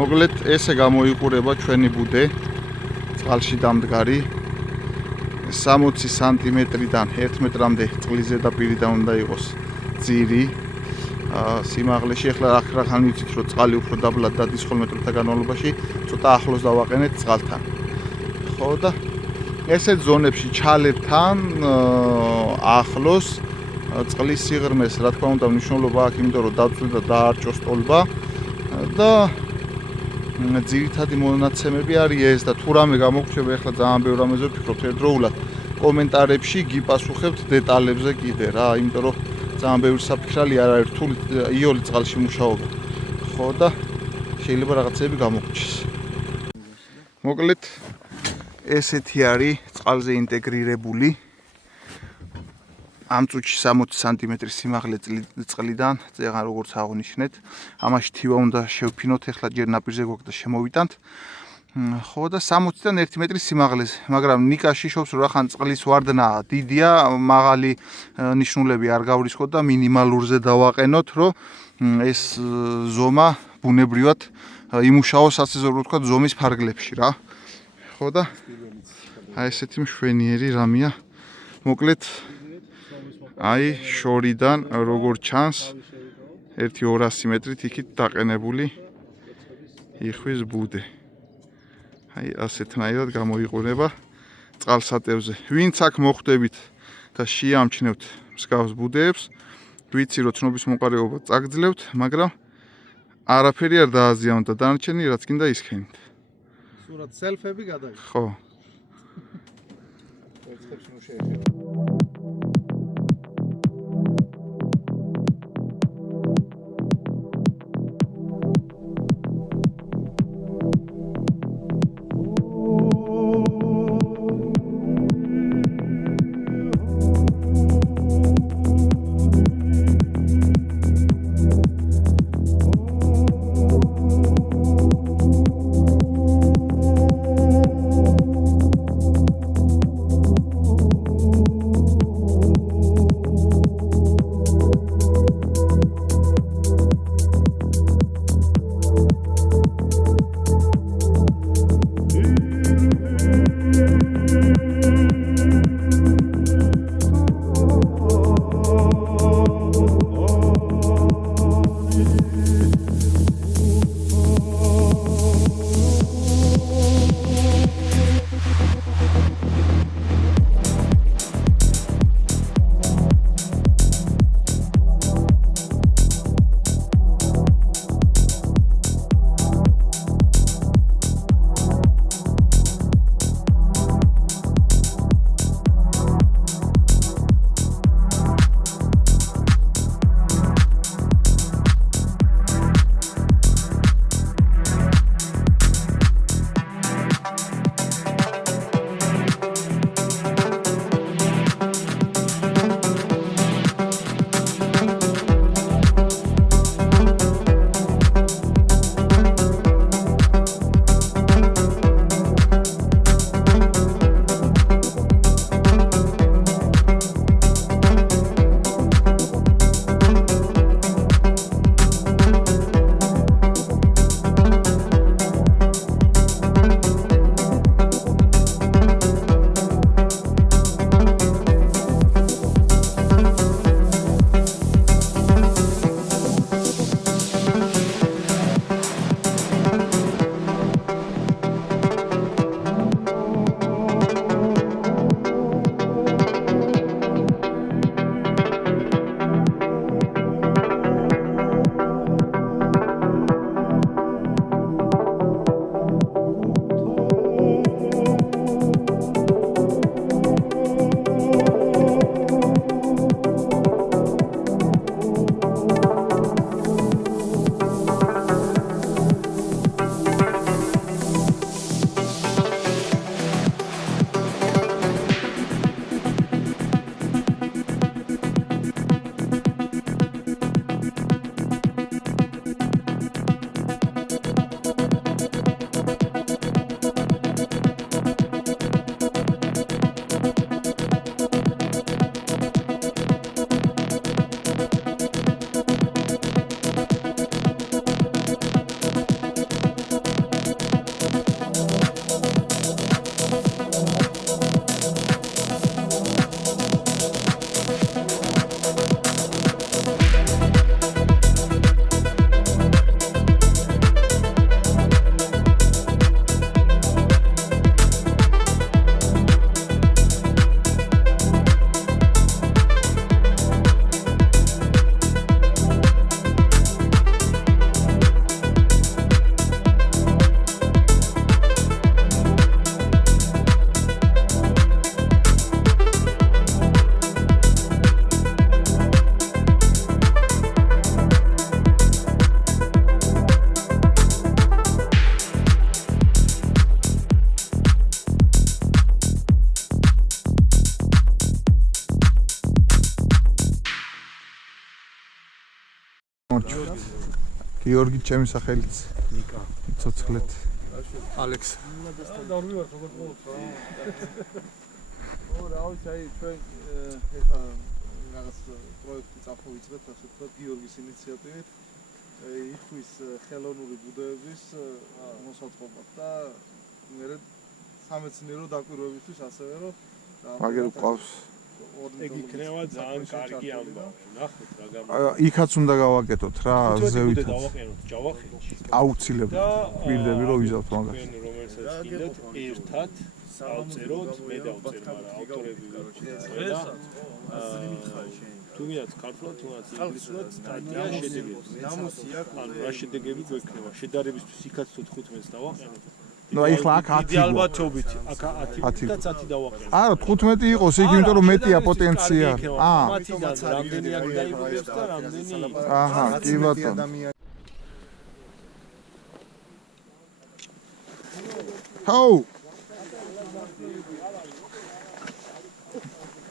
მოკლედ ესე გამოიყურება ჩვენი ბუდე წყალში დამდგარი 60 სანტიმეტრიდან 1 მეტრამდე წყლის ზედაპირიდან უნდა იყოს ძირი სიმაღლეში ახლა რახან ვიცით რომ წყალი უფრო დაბლად დადის ხოლმე მეტრთა განმავლობაში ცოტა ახლოს დავაყენეთ წყალთან ხო და ესეთ ზონებში ჩალებთან ახლოს წყლის სიღრმეს რა თქმა უნდა მნიშვნელობა აქვს იმიტომ რომ დაწვი და დაარჭოს ტოლბა და ძირითადი მონაცემები არის ეს და თუ რამე გამოგრჩება ახლა ძალიან ბევრ რამეზე ვფიქრობთ ერთდროულად კომენტარებში გიპასუხებთ დეტალებზე კიდე რა იმიტომ რომ ძალიან ბევრი საფიქრალი არ არის რთული იოლი წყალში მუშაობა ხო და შეიძლება რაღაცები გამოგრჩეს მოკლედ ესეთი არის წყალზე ინტეგრირებული ამ წუთში 60 სანტიმეტრის სიმაღლე წყლიდან წეგან როგორც აღნიშნეთ ამაში თივა უნდა შევფინოთ ახლა ჯერ ნაპირზე გვაქვს და შემოვიტანთ ხო და 60-დან 1 მეტრის სიმაღლეზე მაგრამ ნიკაში შობს რომ ახან წყლის ვარდნა დიდია მაღალი ნიშნულები არ გავრისხოთ და მინიმალურზე დავაყენოთ რომ ეს ზომა ბუნებრივად იმუშაოს ასე ზოგადად ვთქვათ ზომის ფარგლებში რა ხო და აი ესეთი მშვენიერი რამეა მოკლედ აი შორიდან როგორ ჩანს 1-200 მეტრით იქით დაყენებული იხვის ბუდე აი ასეთნაირად გამოიყურება წყალსატევზე ვინც აქ მოხვდებით და შეამჩნევთ მსგავს ბუდეებს ვიცი რომ ცნობის მოყარეობა წაგძლევთ მაგრამ არაფერი არ დააზიანოთ და დანარჩენი რაც გინდა ისქენით სურათ სელფები გადაგიხდით ხო ექსპერტს ნუ შეიძლება გიორგი ჩემი სახელიც. ნიკა. ცოცხლეთ. ალექს. აი ჩვენ ეხა რაღაც პროექტი წაფოვიწყეთ, ასე ვთქვათ, გიორგის ინიციატივით. იხვის ხელოვნური ბუდეების მოსაწყობად და მერე სამეცნიერო დაკვირვებისთვის ასევე რომ მაგერ ყავს. ეგ იქნება ძალიან კარგი ამბავი. ნახეთ რა გამა. იქაც უნდა გავაკეთოთ რა ზევით. დავაყენოთ ჯავახეთში. აუცილებლად. გვირდები რომ ვიზავთ მაგას. რომელსაც კიდეთ ერთად ავწეროთ, მე დავწერ, მაგრამ ავტორები ვიყავ. თუნდაც ქართულად, თუნდაც ინგლისურად სტატია შედეგები. ნამუსი აქვს. ანუ რა შედეგები გვექნება? შედარებისთვის იქაც 15-ს დავაყენოთ. ნუ აი ხლა აქ 10 იდეალ ბათობით, აქ 10 და 10 დავაყენოთ. არა 15 იყოს, იგი იმიტომ რომ მეტია პოტენცია. მათიდან რამდენი აქ დაიბადებს და რამდენი აჰა, კი ბატონო. ჰაუ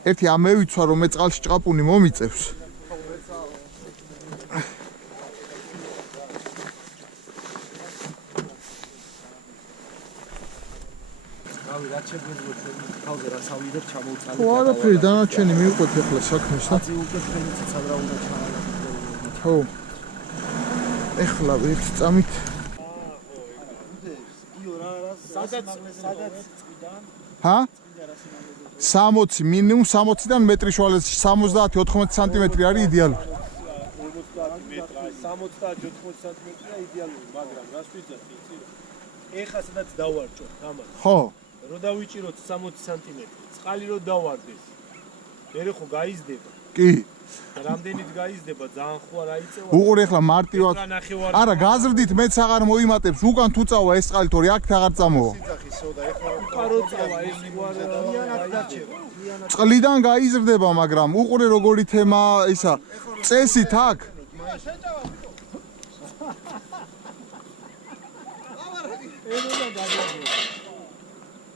ერთი ამევიცვა რომ მე წყალში ჭყაპუნი მომიწევს. რავი, რა შეგვიძლია თავზე რა სავიდებ ჩამოვწალეთ. არაფერი დანარჩენი მივყვეთ ახლა საქმეს და აცი უკვე თქვენი ციცად რა უნდა ჩაალაგოთ. ხო. ეხლა ერთ წამით სადაც წვიდან ჰა? 60 მინიმუმ 60-დან მეტრი შუალედს 70-80 სანტიმეტრი არის იდეალური. 70-80 სანტიმეტრია იდეალური, მაგრამ რას ვიძახ იცი? ეხა სადაც დავარჭოთ, ამას. ხო. რო დავიჭიროთ 60 სანტიმეტრი, წყალი რო დავარდეს. მერე ხო გაიზრდება. კი. რამდენით გაიზრდება, ძალიან ხო არ აიწევა. უყურ ეხლა მარტივად. არა, გაზრდით მეც აღარ მოიმატებს, უკან თუ წავა ეს წყალი თორე აქ აღარ წამოვა. სიძახისო და ეხლა უკარო წავა ეს დიანად დაჭერა. წყლიდან გაიზრდება, მაგრამ უყურე როგორი თემა ისა წესით აქ.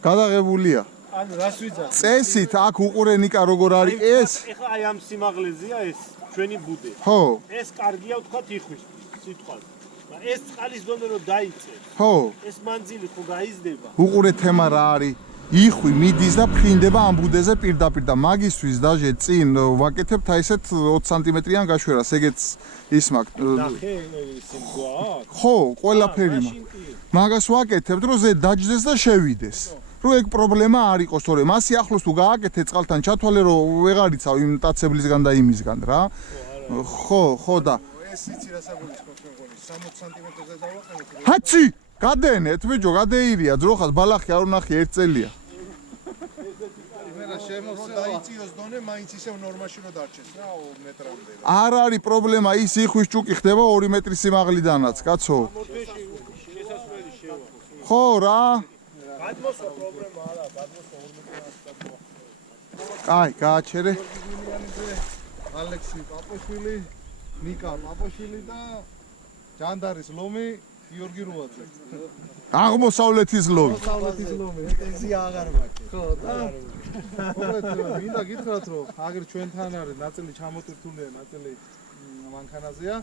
გადაღებულია. ანუ რას ვიძახ? წესით აქ უყურე ნიკა როგორ არის ეს? ეხლა აი ამ სიმაღლეზეა ეს ჩვენი ბუდე. ხო. ეს კარგია ვთქვათ იხვის სიტყვაზე. მაგრამ ეს წყალის დონე რო დაიწე, ხო. ეს მანძილი ხო გაიზრდება. უყურე თემა რა არის? იხვი მიდის და ფრინდება ამ ბუდეზე პირდაპირ და მაგისთვის დაჟე წინ ვაკეთებთ აი ესეთ 20 სანტიმეტრიან გაშვერას, ეგეც ის მაქვს. ნახე სიმგვაქვს. ხო, ყველაფერი მაქვს. მაგას ვაკეთებთ, რომ ზედ დაჯდეს და შევიდეს. რო ეგ პრობლემა არ იყოს, თორემ მასი ახლოს თუ გააკეთე წყალთან ჩათვალე, რომ ვეღარ იცავ იმ მტაცებლისგან და იმისგან რა. ხო და ეს იცი რა საგულისხმობს მეგონი 60 სანტიმეტრზე დავაყენეთ. ჰაცი, გადაენეთ ბიჭო, გადაირია ძროხას ბალახი არ ვნახე 1 წელია. იმენა შემოს დაიწიოს დონე, მაინც ისევ ნორმაში რო დარჩეს რა 2 მეტრამდე. არ არის პრობლემა, ის იხვის ჭუკი ხდება 2 მეტრის სიმაღლიდანაც, კაცო. შესასვლელი შევა. ხო რა. გადმოსვა პრობლემა არა, გადმოსვა 2 მეტრამდე დაგვა. კაი, გააჩერე. ალექსი პაპოშვილი, ნიკა პაპოშვილი და ჯანდარის ლომი გიორგი რუაძე. აღმოსავლეთის ლომი. აღმოსავლეთის ლომი, ეტენზია აღარ მაქვს. ხო, და მოკლედ მინდა გითხრათ, რომ აგერ ჩვენთან არის ნაწილი ჩამოტვირთულია, ნაწილი მანქანაზეა.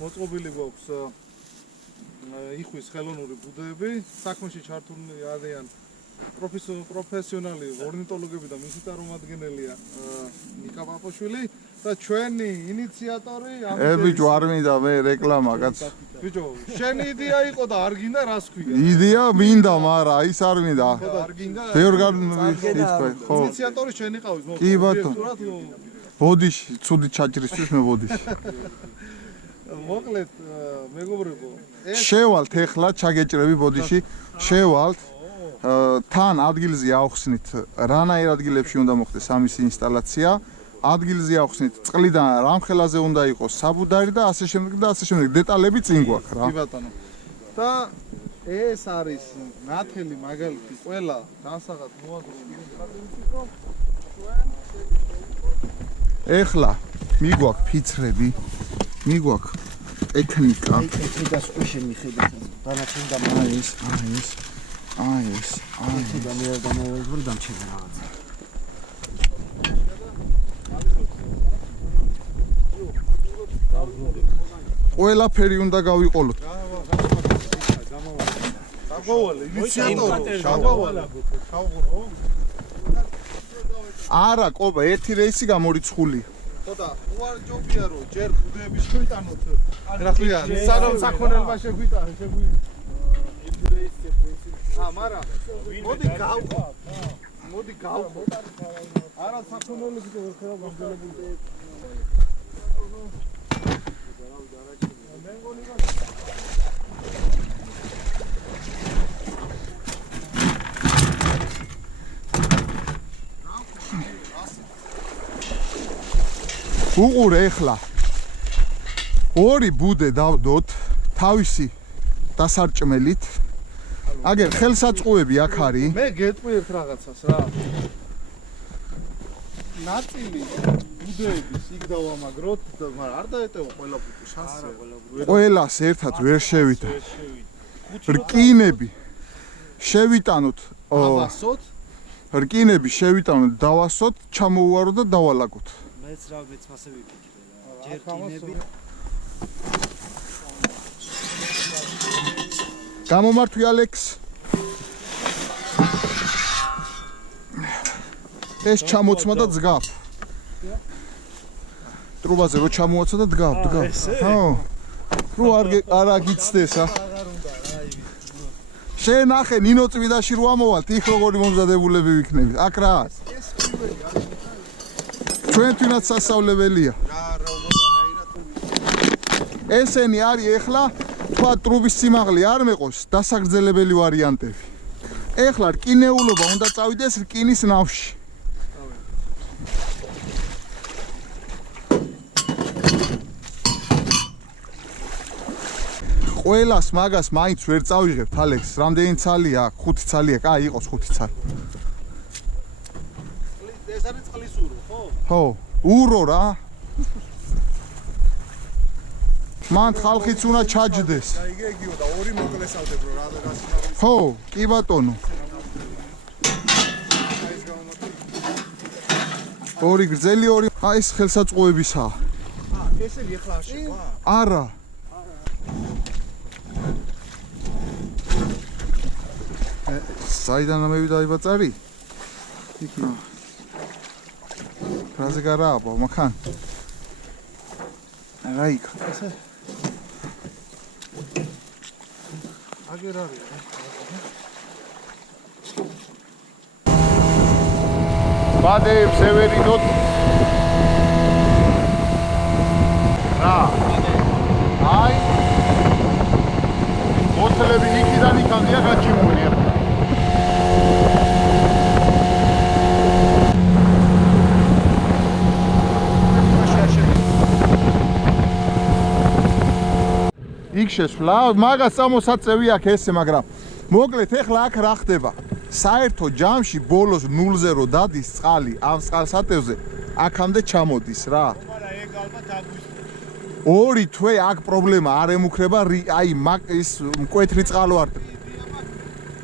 მოწყობილი გვაქვს იხვის ხელოვნური ბუდეები, საქმეში ჩართული არიან პროფესიონალი ორნიტოლოგები და მისი წარმომადგენელია ნიკა პაპოშვილი და ჩვენი ინიციატორი ბიჭო არ მინდა მე რეკლამა კაც. ბიჭო, შენი იდეა იყო და არ გინდა რას ქვია? იდეა მინდა, მაგრამ ის არ მინდა. არ გინდა. ბევრგან ითქვე, ხო. ინიციატორი შენი ყავს, მოკლედ. კი ბატონო. ბოდიში, ცუდი ჩაჭრისთვის მე ბოდიში. მოკლედ, მეგობრებო, შევალთ ეხლა ჩაგეჭრები ბოდიში, შევალთ. თან ადგილზე ავხსნით, რანაირ ადგილებში უნდა მოხდეს ამის ინსტალაცია. ადგილზე ავხსნით, წყლიდან რამხელაზე უნდა იყოს საბუდარი და ასე შემდეგ და ასე შემდეგ. დეტალები წინ გვაქვს რა. კი ბატონო. და ეს არის ნათელი მაგალითი ყველა განსაღად მოაზროვნე ინსტალაციისო. ეხლა მიგვაქვს ფიცრები, მიგვაქვს ტექნიკა. აი, ტექნიკას უში მიხედავთ. დანარჩენი და აი ეს. და მე დამოვეძვრი დამჩები რაღაცა. ყველაფერი უნდა გავიყოლოთ. გაგვავალე, ინიციატორი, გაგვავალე. არა, ყობა, ერთი რეისი გამორიცხული. ხოდა, უარ ჯობია რომ ჯერ ბუდეები შევიტანოთ. რახია, სანამ საქონელმა შეგვიტანე, მარა, მოდი გავყო. მოდი გავყო. არა საქონელები თუ ვერ ხერავ გამძლებული. უყურე ეხლა ორი ბუდე დავდოთ თავისი დასარჭმელით. აგერ ხელსაწყოები აქ არის. მე გეტყვი ერთ რაღაცას რა. ნაწილი ბუდეების იქ დავამაგროთ, მაგრამ არ დაეტევა ყველა ბუდე შანსი. ყველას ერთად ვერ შევიდა. რკინები შევიტანოთ. დავასოთ. რკინები შევიტანოთ, დავასოთ, ჩამოუვარო და დავალაგოთ. მეც მასე ვიფიქრე რა. ჯერ კინები გამომართვი ალექს. ეს ჩამოცმა და დგაფ. ტრუბაზე რო ჩამოაცა და დგაფ. ხო. რო არ აგიცდეს ა. შენ ახე ნინო წვიდაში რო ამოვალთ, იქ როგორი მომზადებულები ვიქნებით. აქ რა? ჩვენ თვითონ სასწავლებელია. ესენი არის ეხლა თქვა ტრუბის სიმაღლე არ მეყოს დასაგრძელებელი ვარიანტები. ეხლა რკინეულობა უნდა წავიდეს რკინის ნავში. ყველას მაგას მაინც ვერ წავიღებთ ალექს. რამდენი ცალია აქვს? 5 ცალია. კაი, იყოს 5 ცალი. ეს არის წყლის ურო, ხო? ხო, ურო რა. მან ხალხიც უნდა ჩაჯდეს. იგე იგიო და ორი მოკლესავდებ რომ რა გასინაღლის. ხო, კი ბატონო. ორი გრძელი, ორი ეს ხელსაწყოებისაა. ესენი ეხლა არ შევა? არა. საიდან ამები დაიბაწარი? იქ. რაზე გარააბა, მაქან. რაიქ. აგერ არის. ბადეებს ევერინოთ. რა. აი. მოთლები იქიდან იქამდეა გაჩიმული ახლა. იქ შესვლა, მაგას წამოსაწევი აქვს ესე, მაგრამ მოკლედ ეხლა აქ რა ხდება? საერთო ჯამში ბოლოს 0-ზე რო დადის წყალი ამ წყალსატევზე, აქამდე ჩამოდის რა. მაგრამ ეგ ალბათ აგვისტო. ორი თვე აქ პრობლემა არ ემუქრება, აი ის მკვეთრი წყალვარდნი.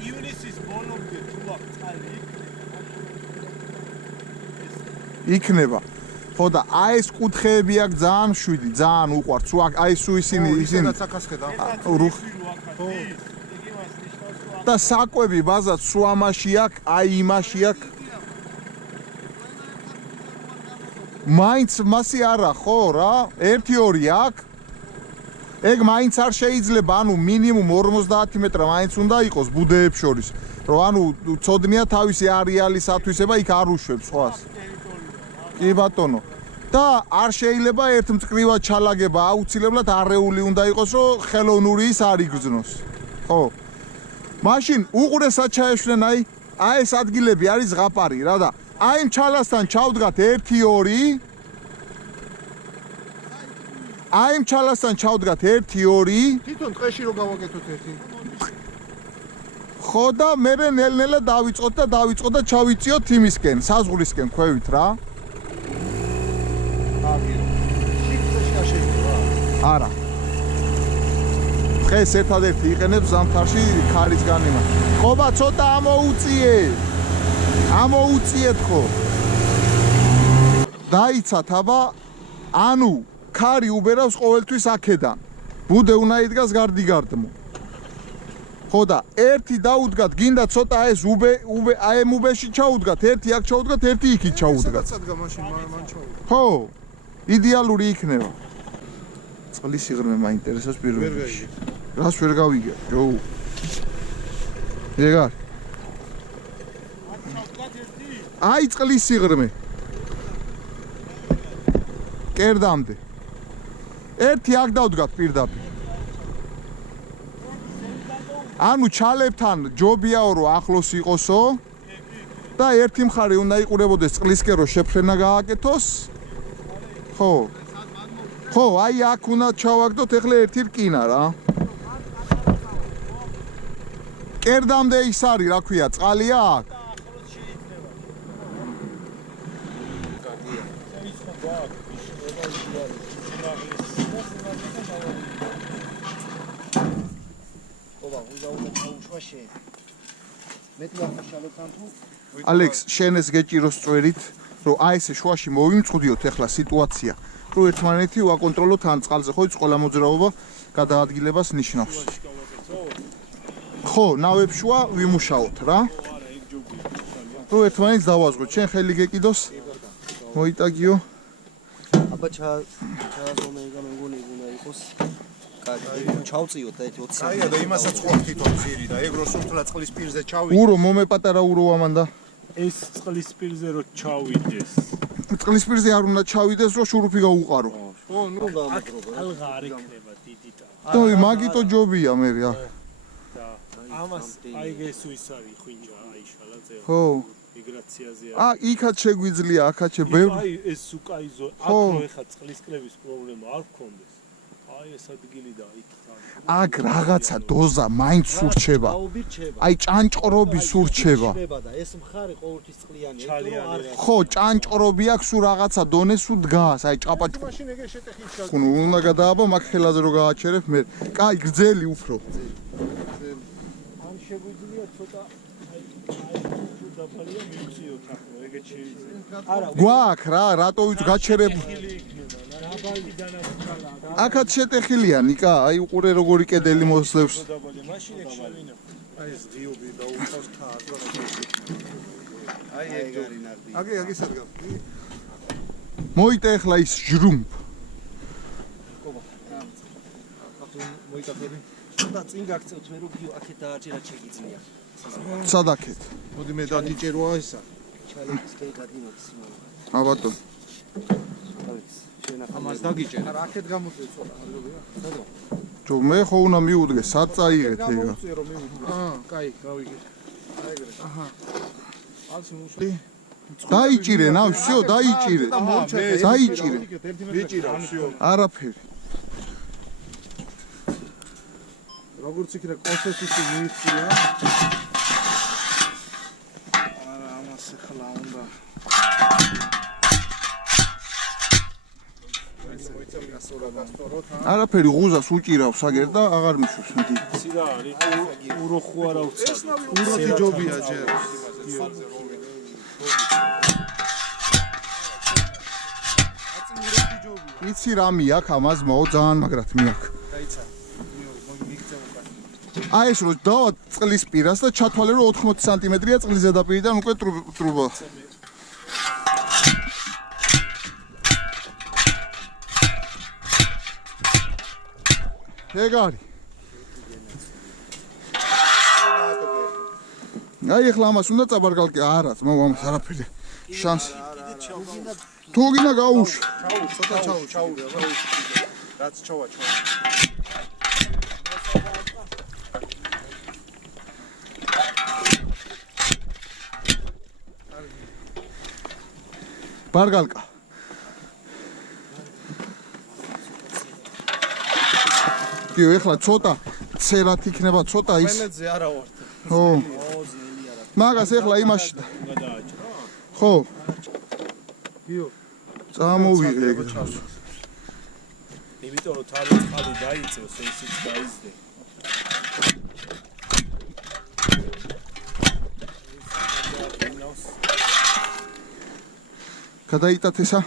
ივნისის ბოლომდე თუ აქვს წყალი იქნება. ხო და აი ეს კუთხეები აქ ძალიან მშვიდი, ძალიან უყვართ. სულ აი სულ ისინი საკასხედა. და საკვები ბაზად სულ ამაში აქ, აი იმაში აქ. მაინც მასი არა ხო რა? 1-2 აქ. ეგ მაინც არ შეიძლება, ანუ მინიმუმ 50 მეტრა მაინც უნდა იყოს ბუდეებს შორის. რომ ანუ ცოდნია თავისი არეალის ათვისება იქ არ უშვებს ხვას. კი ბატონო. და არ შეიძლება ერთ მწკრივად ჩალაგება, აუცილებლად არეული უნდა იყოს, რომ ხელოვნური ის არ იგრძნოს. ხო. მაშინ უყურესად ჩაეშვნენ აი ეს ადგილები არის ზღაპარი რა და აი იმ ჩალასთან ჩავდგათ 1-2. აი იმ ჩალასთან ჩავდგათ 1-2. თვითონ ტყეში რო გავაკეთოთ ერთი. ხო და მე ნელ-ნელა დავიწყოთ და ჩავიწიოთ იმისკენ, საზღვრისკენ ქვევით რა. არა. დღეს ერთადერთი იყენებს ზამთარში ქარის განიმა. ყობა ცოტა ამოუწიეთ ხო. დაიცათ აბა, ანუ ქარი უბერავს ყოველთვის აქედან. ბუდე უნდა იდგას გარდიგარდმო. ხო და ერთი დაუდგათ, გინდა ცოტა ეს უბე აი ამ უბეში ჩაუდგათ, ერთი აქ ჩაუდგათ, ერთი იქით ჩაუდგათ. საწადგა მაშინ მან ჩაუდგა. ხო, იდეალური იქნება. წყლის სიღრმე მაინტერესებს პირველ რიგში. რას ვერ გავიგე? ჯო. ეგარ. აი წყლის სიღრმე. კერდამდე. ერთი აქ დავდგათ პირდაპირ. ანუ ჩალებთან ჯობიაო რომ ახლოს იყოსო და ერთი მხარე უნდა იყურებოდეს წყლისკერო შეფრენა გააკეთოს. ხო. ხო, აი აქ უნდა ჩავაგდოთ ეხლა ერთი რკინა რა. კერდამდე ის არის, რა ქვია, წყალია აქ. ალექს, შენ ეს გეჭიროს წვერით, რომ აი ესე შუაში მოვიმწყდიოთ ეხლა სიტუაცია, რომ ერთმანეთი ვაკონტროლოთ ან წყალზე, ხო, ის ყველა მოძრაობა გადაადგილებას ნიშნავს. ხო, ნავებს შუა ვიმუშაოთ რა. რომ ერთმანეთს დავაზღოთ, შენ ხელი გეკიდოს, მოიტაგიო. აბა ჩააზომე გამეგონი უნდა იყოს. ჩავწიოთ და 20 საათი. აია და იმასაც ხوار თვითონ ძირი და ეგ რო სულთლა წყლის პირზე ჩავიდეს. ურო მომეპატარა ურო ამანდა. ეს წყლის პირზე რო ჩავიდეს. წყლის პირზე არ უნდა ჩავიდეს, რომ შურუფი გაუყარო. ო, ნუ ალღა არ იქნება დიდი და. და მაგიტო ჯობია მე რა. და ამას აი ეს ის არის ხვინჯა აი შალაძე. ხო. მიგრაციაზე იქაც შეგვიძლია, აქაც ბევრი. აი ეს უკაიზო, აქ რო ეხა წყლის კლების პრობლემა არ გქონდეს. აი ეს ადგილი და იქ აქ რაღაცა დოზა მაინც სურჩება. აი ჭანჭყრობი სურჩება. და ეს მხარე ყოველთვის წყლიანია. ხო, ჭანჭყრობი აქვს სულ რაღაცა დონეს უ დგას, აი ჭაპაჭ. მაშინ ეგე შეტეხი ჩა. ხუნ უნდა გადააბა მაგ ხელაზე რო გააჩერებ მე. კაი, გრძელი უფრო. ან შეგვიძლია ცოტა აი თუ დაბალია მივწიოთ ახლა ეგეც შეიძლება. არა, გვაქვს რა, რატო ვიც გაჩერებ. დაბალიდან ახლა აქაც შეტეხილია ნიკა, აი უყურე როგორი კედელი მოსლევს. მაშინ ეგ შევინო. აი ეს ღიობი და უწავს თავს რა. აი ეგ ჯორინარდი. აგი სადგა. მოიტა ახლა ის ჟრუმ. მოიტახები. და წინ გაგწევთ მე რო გიო აქეთ დააჭერა შეგიძლია. სადაკეთ. მოდი მე დადიჭეროა ისა. ჩალეთის კეიკადი მაქსიმუმ. აბატო. ამას დაგიჭერე. არა, აქეთ გამოწევ ცოტა, არა. ჯო მე ხო უნდა მიუდგე, სად წაიღეთ ეგა. გამოწერო მივუდგე. კაი, გავიგე. აიგრე. აჰა. ალსი მუშლი. დაიჭირე, ნავ, всё, დაიჭირე. დაიჭირე. ვიჭირა, всё. არაფერი. როგორც იქნება კონსესუსი მიიწია. არა, ამას ახლა უნდა. არაფერი ღუზას უჭირავს აგერ და აღარ მისვს მიდი. სირა არის ურო ხო არა უცად. უროთი ჯობია ჯერ. იცი რა მიაქ ამას მოო ძალიან მაგრად მიაქ. დაიცა. მიგწევ უკან. აი ეს რო დავა წყლის პირას და ჩათვალე რომ 80 სანტიმეტრია წყლის ზედაპირიდან უკვე ტრუბა. ეგ არის. აი ახლა ამას უნდა წაბარგალკი არა, მოუ ამას არაფერი. შანსი. თუ გინდა გაუშვ. ცოტა ჩაუ. რაც ჩავა. ბარგალკა. კი, ეხლა ცოტა ცერად იქნება, ცოტა ის. მენეძე არა ვარ. ხო. მაგას ეხლა იმაში. გადააჭრა. ხო. გიო. წამოვიღე ეგ. იმიტომ რომ თავი წყალი დაიწევს, ისიც დაიზდე. გადაიტათ ესა.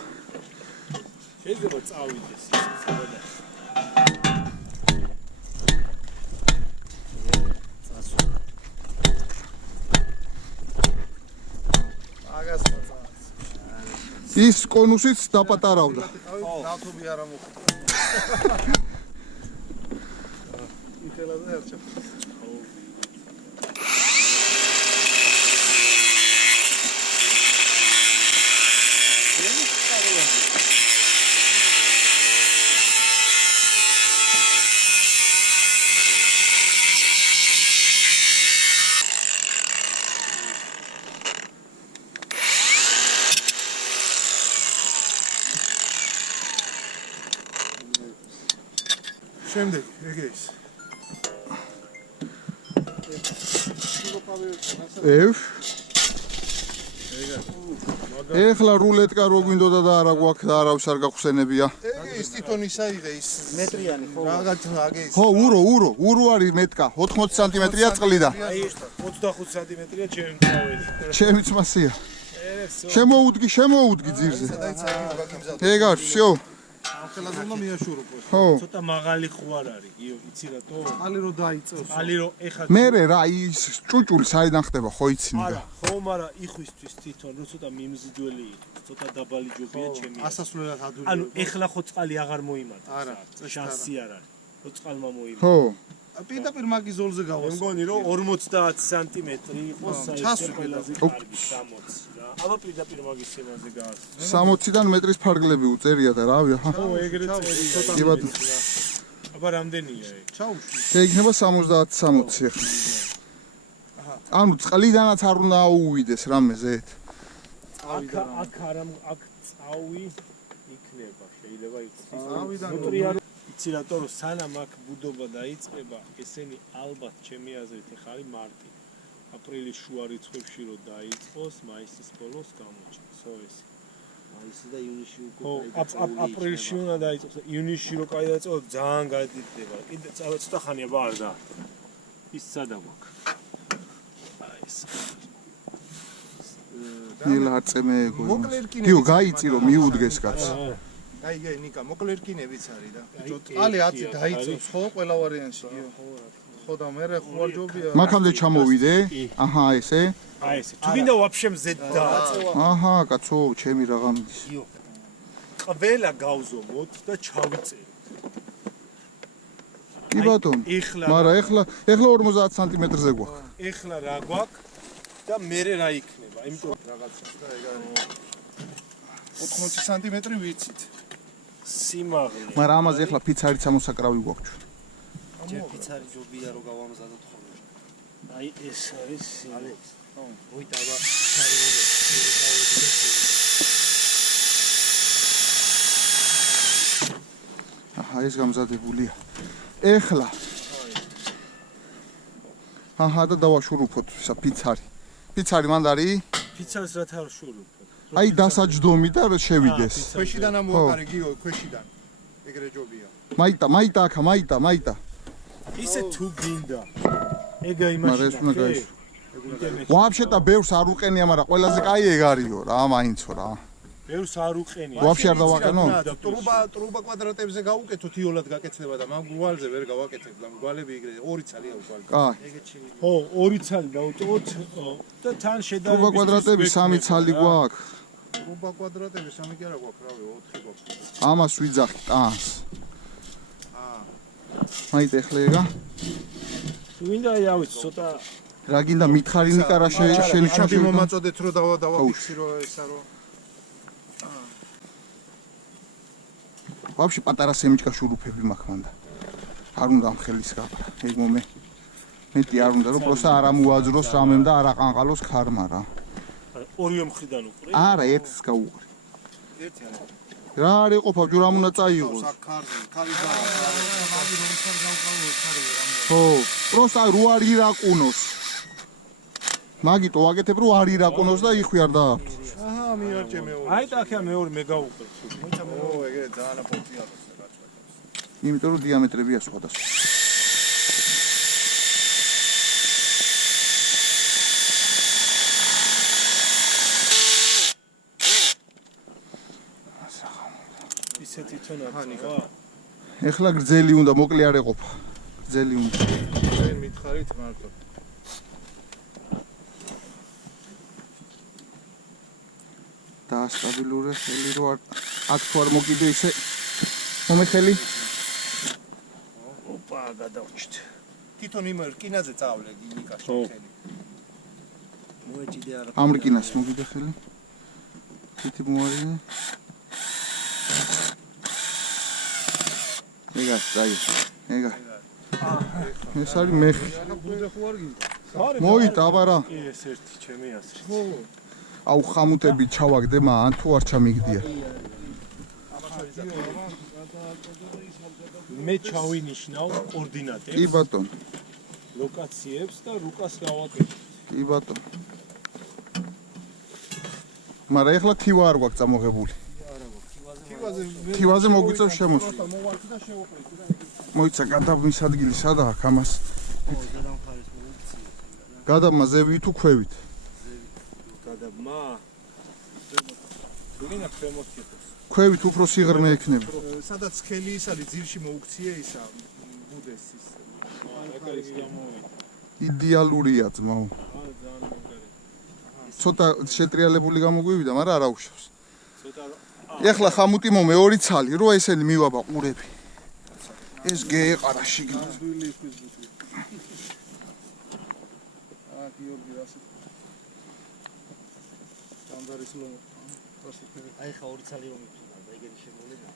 შეიძლება წავიდეს ისიც. ის კონუსიც დაპატარავდა. ნავთობი არ მოხდა. ითელაზე ერჩა. შემდეგ ეგ ის. ევ. ეხლა რულეტკა რო გვინდოდა და არა გვაქვს და არავის არ გახვსენებია. ეგ ის თვითონ ისაიღე ის მეტრიანი ხო? რაღაც აგე ის. ხო, ურო არის მეტკა, 80 სანტიმეტრია წყლიდან. აი 25 სანტიმეტრია ჩემი თავი. ჩემი ძმასია. შემოუდგი ძირზე. ეგ არის, всё. ახალაზე უნდა მიაშუროს. ხო. ცოტა მაღალი ხوار არის, გიო, იცი რატო? ალი რო დაიწევს. ალი რო ეხა მერე რა ის ჭუჭული საიდან ხდება ხო იცინი არა, და. ხო, მაგრამ იხვისთვის თვითონ რო ცოტა მიმზიდველი იყოს, ცოტა დაბალი ჯობია ჩემი. ასასვლელად ადვილი. ანუ ეხლა ხო წყალი აღარ მოიმატა. არა, შანსი არ არის. რო წყალმა მოიმატა. ხო. პირდაპირ მაგის ზოლზე მე გავას. მგონი რომ 50 სანტიმეტრი იყოს ჩასვი ყველაზე კარგი 60 რა. აბა პირდაპირ მაგის სიმაზე გაას. 60-დან მეტრის ფარგლები უწერია და რავი ახლა. ხო, ეგრე წერია. კი ბატონო. აბა რამდენია ეგ? ჩაუშვი. ეგ იქნება 70-60 ახლა. ანუ წყლიდანაც არ უნდა აუვიდეს რამეზეთ. აქ წავი იქნება, შეიძლება იყოს. წავიდან იცი რატო რომ სანამ აქ ბუდობა დაიწყება, ესენი ალბათ ჩემი აზრით ეხლა არის მარტი. აპრილის შუა რიცხვებში რო დაიწყოს, მაისის ბოლოს გამოჩნდეს, ხო ეს. მაისი და ივნისში უკვე ხო, აპრილში უნდა დაიწყოს, ივნისში რო კაი დაიწყოს, ძალიან გადიდება. კიდე ცოტა ხანია ბარ და ის სადა გვაქვს. აი ეს. ნელა აწემეეგო. მოკლე რკინები. გიო გაიწირო მიუდგეს კაცს. აი ეგ ნიკა მოკლე რკინებიც არის და. ალი 10 დაიწევს ხო ყველა ვარიანტში გიო. ხო და მე ხوار ჯობია. მაგამდე ჩამოვიდე? აჰა, ესე? აი ესე. თუ გინდა ვაფშე მზედ დააწევა. აჰა, კაცო, ჩემი რაღა მიდის. ყველა გავზომოთ და ჩავიწეროთ. კი ბატონო. ეხლა მაგრამ ეხლა 50 სანტიმეტრზე გვაქვს. ეხლა რა გვაქვს და მე რა იქნება? იმიტომ რაღაცა და ეგ არის. 80 სანტიმეტრი ვიცით. სიმაღლე. მაგრამ ამაზე ეხლა ფიცარით სამოსაკრავი გვაქვს. ჯერ ფიცარი ჯობია რომ გავამზადოთ ხოლმე. აი ეს არის სიმაღლე. მოიტა აბა ფიცარი მომეც. აჰა, ეს გამზადებულია. ეხლა. აჰა, და დავაშურუფოთ ფიცარი. ფიცარი მანდ არის? ფიცარს რა თარ შურუფ? აი დასაჯდომი და შევიდეს. ქვეშიდან ამოაყარე გიო, ქვეშიდან. ეგრე ჯობია. მაიტა აქა, მაიტა. ისე თუ გინდა. ეგა იმაში. მაგრამ ეს უნდა გაიშო. ვაფშეტა ბევრს არ უყენია, მაგრამ ყველაზე კაი ეგ არისო რა, მაინცო რა. ბევრს არ უყენია. ვაფშე არ დავაყენო? ტრუბა კვადრატებზე გავუკეთოთ იოლად გაკეთდება და მაგ გვალზე ვერ გავაკეთებ, და გვალები ეგრე 2 ცალია უყვალ. კაი. ხო, 2 ცალი დავუწევოთ და თან შედარებით ტრუბა კვადრატები 3 ცალი გვაქვს. ტრუბა კვადრატები 3 კი არა გვაქვს, რავი, 4 გვაქვს. ამას ვიძახი ტანს. მაიტა ეხლა ეგა? თუ გინდა ავიც ცოტა რა გინდა მითხარინიკა რა შენიშნა? ჩაბი მომაწოდეთ რომ დავაფიქსირო ესა რომ. ვაფშე პატარა სემიჩკა შურუფები მაქვს მანდა. არ უნდა მხელის გაყრა. ეგ მომე. მეტი არ უნდა რომ პროსა არ ამოაძროს რამემ და არ აყანყალოს ქარმა რა. ორივე მხრიდან უყრი. არა, ერთს გაუყრი. ერთი არა. რა არ იყოფა, ჯერ ამ უნდა წაიღოს. ხო, პროსა რო არ ირაკუნოს. მაგიტო ვაკეთებ რომ არ ირაკუნოს და იხვი არ დააფრთხოს. აჰა, მიარჩე მეორე. აი ტაქია მეორე მე გავუყრე. ო, ეგრე ძალიან აპორტია გასვლა. იმიტომ რომ დიამეტრებია სხვადასხვა. ისე თვითონაა. ეხლა გრძელი უნდა, მოკლე არ ეყოფა. გრძელი უნდა. ჩვენ მითხარით მარტო. დაასტაბილურე ხელი რო აქ თუ არ მოგიდე ისე მომეხელი ოპა გადავჭით თვითონ იმ რკინაზე წავლე ნიკაში ხო. ხელი. მოეჭიდე არა. ამ რკინას მოგიდე ხელი თითი მოარინე ეგა ეგა ეს არის მეხი ბუდე ხო არ გინდა? მოიტავა რა კი ეს ერთი ჩემი აზრით ხო. აუ ხამუტები ჩავაგდე მან თუ არ ჩამიგდია მე ჩავინიშნავ კოორდინატებს კი ბატონ ლოკაციებს და რუკას გავაკეთებ კი ბატონ მაგრამ ეხლა თივა არ გვაქვს წამოღებული თივაზე მოგვიწევს შემოსვლა მოვარდი და შევუყრით და მოიცა გადაბმის ადგილი სადაა აქ ამას გადაბმა ზევით თუ ქვევით გადაბმა ვინა ქვემოთქეთოს ქვევით უფრო სიღრმე ექნება სადაც ხელი ის არის ძირში მოუქციე ისა ბუდეს ის აკა ის გამოვიდა იდეალურია ძმაო ძალიან მაგარი ცოტა შეტრიალებული გამოგვივიდა მაგრამ არ აუშავს ცოტა ეხლა ხამუტი მომე ორი ცალი რო ესენი მივაბა ყურები ეს გეეყარა შიგნით დვილი ის ბუთი გიორგი ასე განდარის ლო აი ხა ორი ცალი რომ იფუნა და ეგენი შემოვლენა.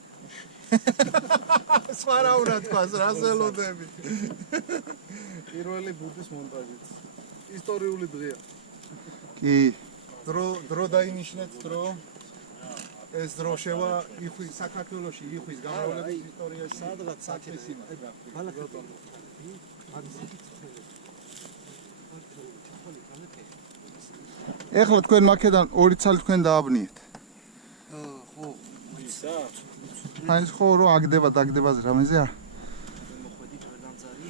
სვარაურა თქვას რა ზელოდები პირველი ბუდის მონტაჟით ისტორიული დღეა კი დრო დაინიშნეთ დრო ეს დრო შევა იხვის საქართველოში იხვის გამრავლების ისტორიაში სადღაც საქმის იმას ეხლა თქვენ მაქედან ორი ცალი თქვენ დააბნიეთ ხო, ისა აი ეს ხო რო აგდება დაგდებაზე რამეზე არ მოხვედით ვერ დამძარი.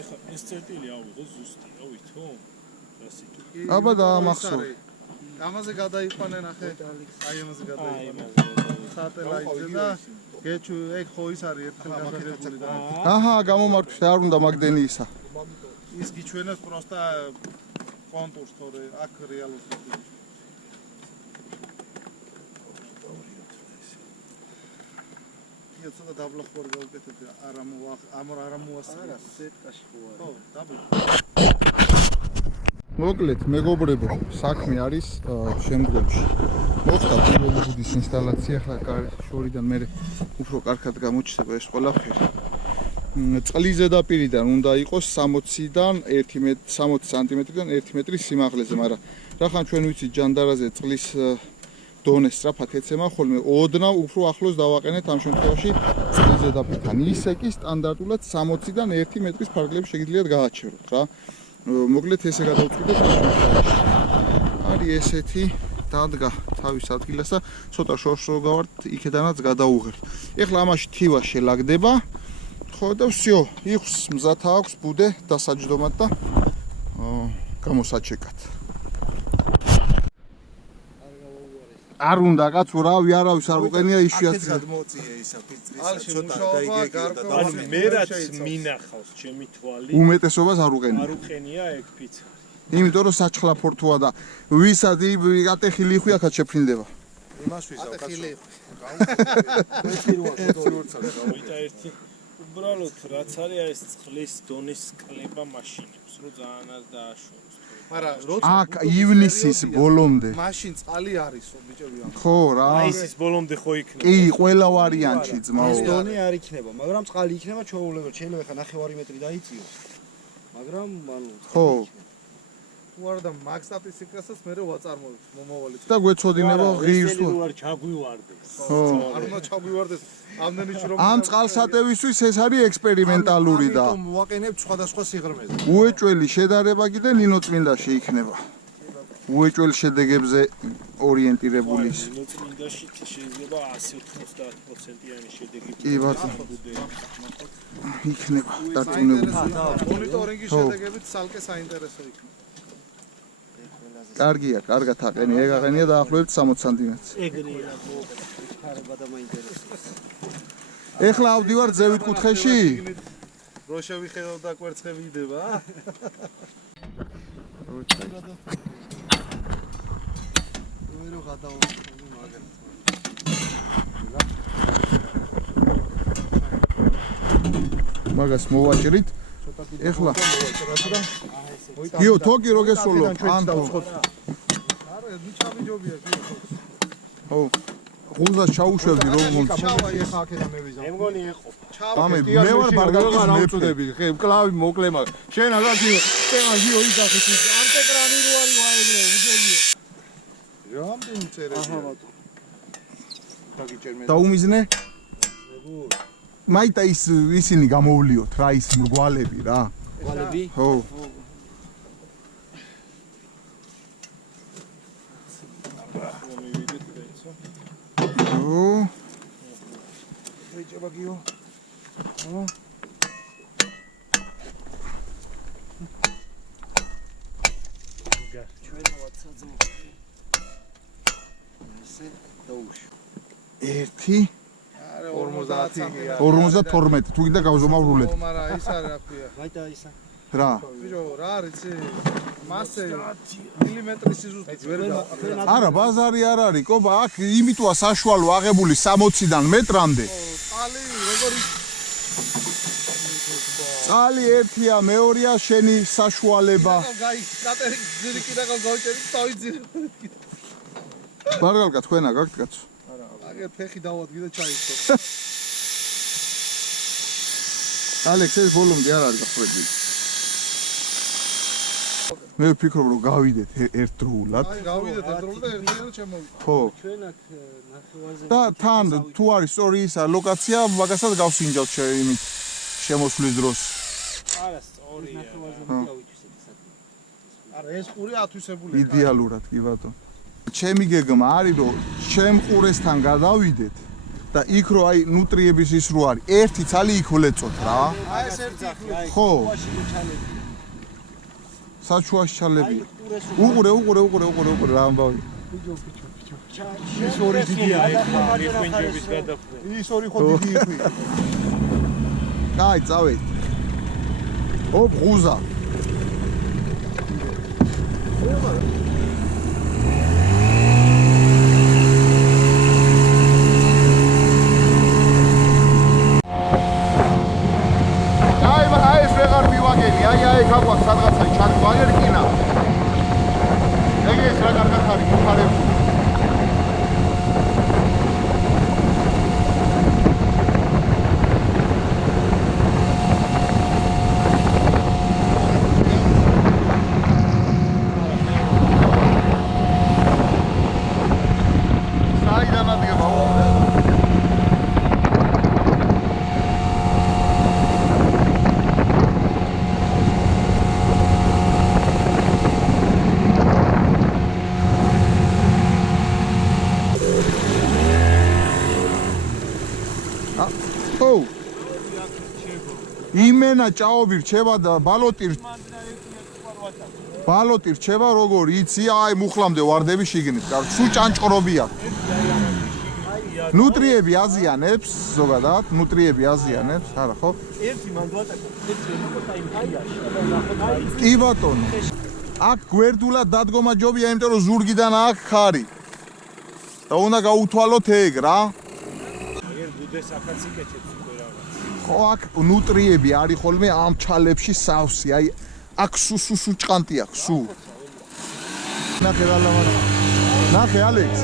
ეხა ეს წერტილი ავიღო ზუსტი რა ვითო რასი თუ აბა დაამახსოვრე. ამაზე გადაიყვანენ ახე აი ამაზე აი გადაიყვანენ მაგ სატელაიტზე და გეჩუ ეგ ხო ის არის ერთხელ გადაღებული და აჰა გამომართვით არ უნდა მაგდენი ისა ის გიჩვენებს პროსტა კონტურს თორე აქ რეალურად ის ცოტა დაბლა ხوار გავუკეთებ არა მოასწრე სეტკაში ხო არის. ხო დაბლა მოკლედ მეგობრებო საქმე არის შემდგომში მოხდა პირველი ბუდის ინსტალაცია ახლა შორიდან მე უფრო კარგად გამოჩნდება ეს ყველაფერი წყლის ზედაპირიდან უნდა იყოს 60-დან 60 სანტიმეტრიდან 1 მეტრის სიმაღლეზე მაგრამ რახან ჩვენ ვიცით ჯანდარაზე წყლის დონე სწრაფად ეცემა ხოლმე ოდნავ უფრო ახლოს დავაყენეთ ამ შემთხვევაში წყლის ზედაპირთან ისე კი სტანდარტულად 60-დან 1 მეტრის ფარგლებში შეგიძლიათ გააჩეროთ რა მოკლედ ესე გადავწყვიტეთ არის ესეთი დადგა თავის ადგილას და ცოტა შორს რო გავართ იქედანაც გადაუღებ ეხლა ამაში თივა შელაგდება ხო და всё იხს მზად აქვს ბუდე დასაჯდომად და გამოსაჩეკად არ უნდა კაცო რავი არავის არ უყენია იშვიათი გადმოწიე ისა ფიცრის ალში ცოტა მუშაობა გაიგე და ანუ მე რაც მინახავს ჩემი თვალი უმეტესობას არ უყენია არ უყენია ეგ ფიცა იმიტომ რომ საჩხლა ფორთუა და ვისაც ატეხილი ხვი ახაც შეფრინდება იმას ვიზავ კაცო. ვიტა ერთი უბრალოდ რაც არის ეს წყლის დონის კლება მაშინებს რომ ძალიან არ დააშოროს მაგრამ აქ ივნისის ბოლომდე მაშინ წყალი არისო ბიჭები ამ ხო რა მაისის ბოლომდე ხო იქნება კი ყველა ვარიანტში ძმაო ეს დონე არ იქნება, მაგრამ წყალი იქნება ჩვეულებრივ, შეიძლება ხა 9 მეტრი დაიწიოს. მაგრამ ანუ ხო უარ და მაგ სტატისტიკასაც მე ვაწარმოებ მომავალი და გვეცოდინება ღირს თუ არ ჩაგვივარდეს ხო არ უნდა ჩაგვივარდეს ამდენი შრომა ამ წყალსატევისთვის ეს არის ექსპერიმენტალური და ამიტომ ვაყენებ სხვადასხვა სიღრმეზე უეჭველი შედარება კიდე ნინოწმინდაში იქნება უეჭველ შედეგებზე ორიენტირებული ის ნინოწმინდაში შეიძლება 190%-იანი შედეგი კი ბატონო იქნება დარწმუნებული მონიტორინგის შედეგებით ცალკე საინტერესო იქნება კარგია კარგად აყენია ეგ აყენია დაახლოებით 60 სანტიმეტრს ეგრეა ხარება და მაინტერესებს. ეხლა ავდივარ ძევით კუთხეში რო შევიხედავ და კვერცხები იდება მე რო გადავამოწმე მაგალითად. მაგას მოვაჭრით. ეხლა გიო თოკი რო გესოლო ან დავსხოთ. არა, ნიჩამი ჯობია გიო. ხო. ხუზას ჩაუშვებდი რომ მომწ. ჩავა ეხა აქედან მე ვიზამ. მე მგონი ეყო. ამე მე ვარ ბარგაკის მეწოდები. ხე, კლავი მოკლე მაგ. შენ აღარ გიო. შენ გიო იდახის ის ანტეკრანი რო არის ვაეგრე, უძოლიო. რამდენი წერე? აჰა, ბატონო. დაგიჭერმე. დაუმიზნე? მაიტა ისინი გამოვლიოთ რა ის მრგვალები რა. მრგვალები? ხო. ეჭება გიო. ხო. ჩვენავად საძმო. ესე დაუშ. 1 52 თუ გინდა გავზომავრულეთ. მარა ის არის რა ქვია. მაიტა ისა. რა. ბიჭო, რა არის იცი? მასე მილიმეტრის სიზუსტე ვერ გააქვს. არა, ბაზარი არ არის. კობა, აქ იმიტოა საშუალო აღებული 60-დან მეტრამდე. წალი როგორი წალი ერთია, მეორეა შენი საშუალება. გაი კატერი ძირი კიდე გავჭერი თავიძირი. ბარგალკა თქვენა გაქვთ კაცო? აგე ფეხი დავადგი და ჩაიხო. ალექს ეს ბოლომდე არ არის გახრებული. მე ვფიქრობ რომ გავიდეთ ერთდროულად. აი გავიდეთ ერთდროულად და ერთდროულად შემოვიდა. ხო. ჩვენ აქ ნახევარზე. და თან თუ არის სწორი ისა ლოკაცია, მაგასაც გავსინჯავთ იმით შემოსვლის დროს. არა, სწორია. ნახევარზე მივიჩვენეთ საქმე. არა, ეს ყური ათვისებულია. იდეალურად კი ბატონო. ჩემი გეგმა არის რომ ჩემ ყურესთან გადავიდეთ და იქ რო აი ნუტრიების ის რო არის, ერთი ცალი იქ ვლეწოთ რა. აი ეს ერთი ხო. საჩუაში ჩალები. უყურე რა ამბავი. ეს ორი დიდია ეხლა იხვინჯების გადაფრე. ის ორი ხო დიდი იხვი. კაი, წავედი. ოპ, ღუზა. აი გაგვაქვს სადღაცა ჩარგვაგერ კინა. ეგ ეს რა კარგად არის მოხარებული. საიდან ადგება? იმენა ჭაობი რჩება და ბალოტი რჩება როგორ იცი აი მუხლამდე ვარდები შიგნით კარგი სულ ჭანჭყრობია ნუტრიები აზიანებს ზოგადად ნუტრიები აზიანებს არა ხო ერთი მან გვატაკო ერთი ეკოტა იმ ხიაში კი ბატონო აქ გვერდულად დადგომა ჯობია იმიტომ რომ ზურგიდან აქ ხარი და უნდა გაუთვალოთ ეგ რა აგერ ბუდეს ახაც იკეთებს უკვე რაღაც ხო აქ ნუტრიები არის ხოლმე ამ ჩალებში სავსე აი აქ სუ ჭყანტი აქვს სუ ნახე რა ლამარა ნახე ალექს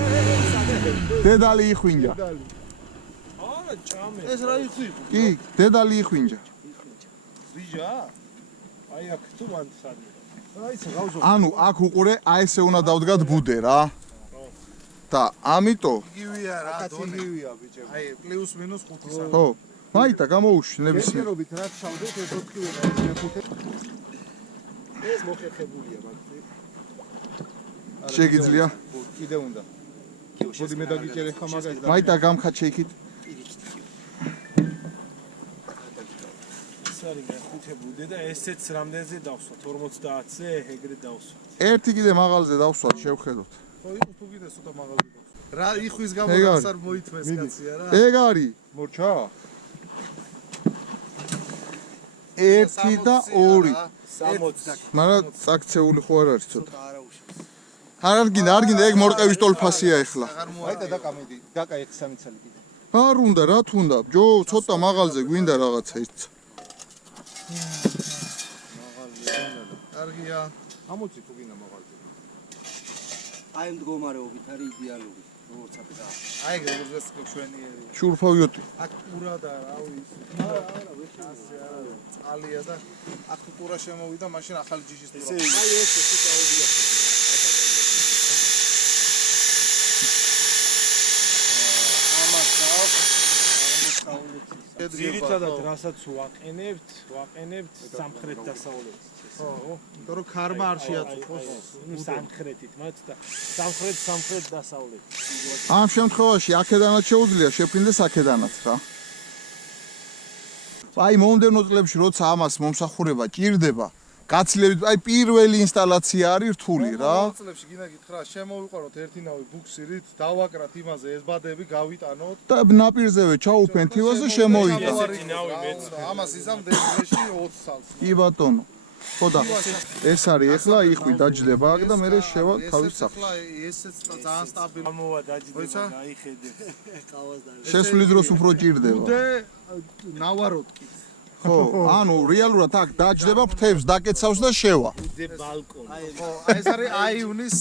დედალი იხვინჯა არა ჭამე ეს რა იხვი? კი დედალი იხვინჯა ვიჟა? აი აქ თუ მან სადი აი ეს გავზო. ანუ აქ უყურე აი ესე უნდა დავდგათ ბუდე რა და ამიტომ იგივეა რა დონე. იგივეა ბიჭები. აი პლუს მინუს 5-ი. ხო მაიტა გამოვუშვი ნებისმიერ ერთერობით რა ჩავდეთ ეს 4-ი ეს მეხუთე. ეს მოხერხებულია მაგზე. შეგიძლია კიდე უნდა. მოდი მე დაგიჭერე ხა მაგას. მაიტა გამხათ შეიქით ეს არის მეხუთე ბუდე და ესეც რამდენზე დავსვათ 50-ზე ეგრე დავსვათ ერთი კიდე მაღალზე დავსვათ შევხედოთ ხო იყო თუ კიდე ცოტა მაღალი. რა იხვის გამო ეგ არის. გასარ მოითმეს კაცია რა. ეგ არის მორჩა. 1 და 2 60 მაგრამ წაქცეული ხო არ არის ცოტა არა უშავს. არ გინდა ეგ მორყევის ტოლფასია ეხლა. აი და დაკამედი, დაკაი 3 წელი კიდე. არ უნდა, რა თუნდა. ჯო, ცოტა მაღალზე გვინდა რაღაცა ის. კარგია. ამოწი თუ გინდა მაღალზე. აი მდგომარეობით არის იდეალური, როგორც აკეთა. აი როგორც ჩვენი შურფავიოტი. აქ ყურა და რავი ის. წყალია და აქ თუ ყურა შემოვიდა, მაშინ ახალი ჯიშის ყურა. აი ეს წაუვია. ძირითადად რასაც ვაყენებთ სამხრეთ დასავლეთით. ხო, იმიტომ რომ ქარმა არ შეაწუხოს. სამხრეთით, მათ და სამხრეთ დასავლეთით. ამ შემთხვევაში აქედანაც შეუძლია შეფრინდეს აქედანაც რა. აი მომდევნო წლებში როცა ამას მომსახურება ჭირდება, გაცილებით აი პირველი ინსტალაცია არის რთული რა. წლებში გინდა გითხრა, შემოვიყვანოთ ერთი ნავი ბუქსირით, დავაკრათ იმაზე ესბადები, გავიტანოთ. და ნაპირზევე ჩაუფენ თივაზე შემოვიდა. ამას იზამ დღეში 20 წელს. კი ბატონო. ხო და ეს არის ახლა იხვი დაჯდება აქ და მე შევა თავის სახლს. ახლა ესეც ძალიან სტაბილური. ამოვა დაჯდება, გაიხედე. შესვლის დროს უფრო ჭირდება. და ნავაროტკი. ხო, ანუ რეალურად აქ დაჯდება ფრთებს, დაკეცავს და შევა. უდე ბალკონი. ხო, ეს არის აიუნის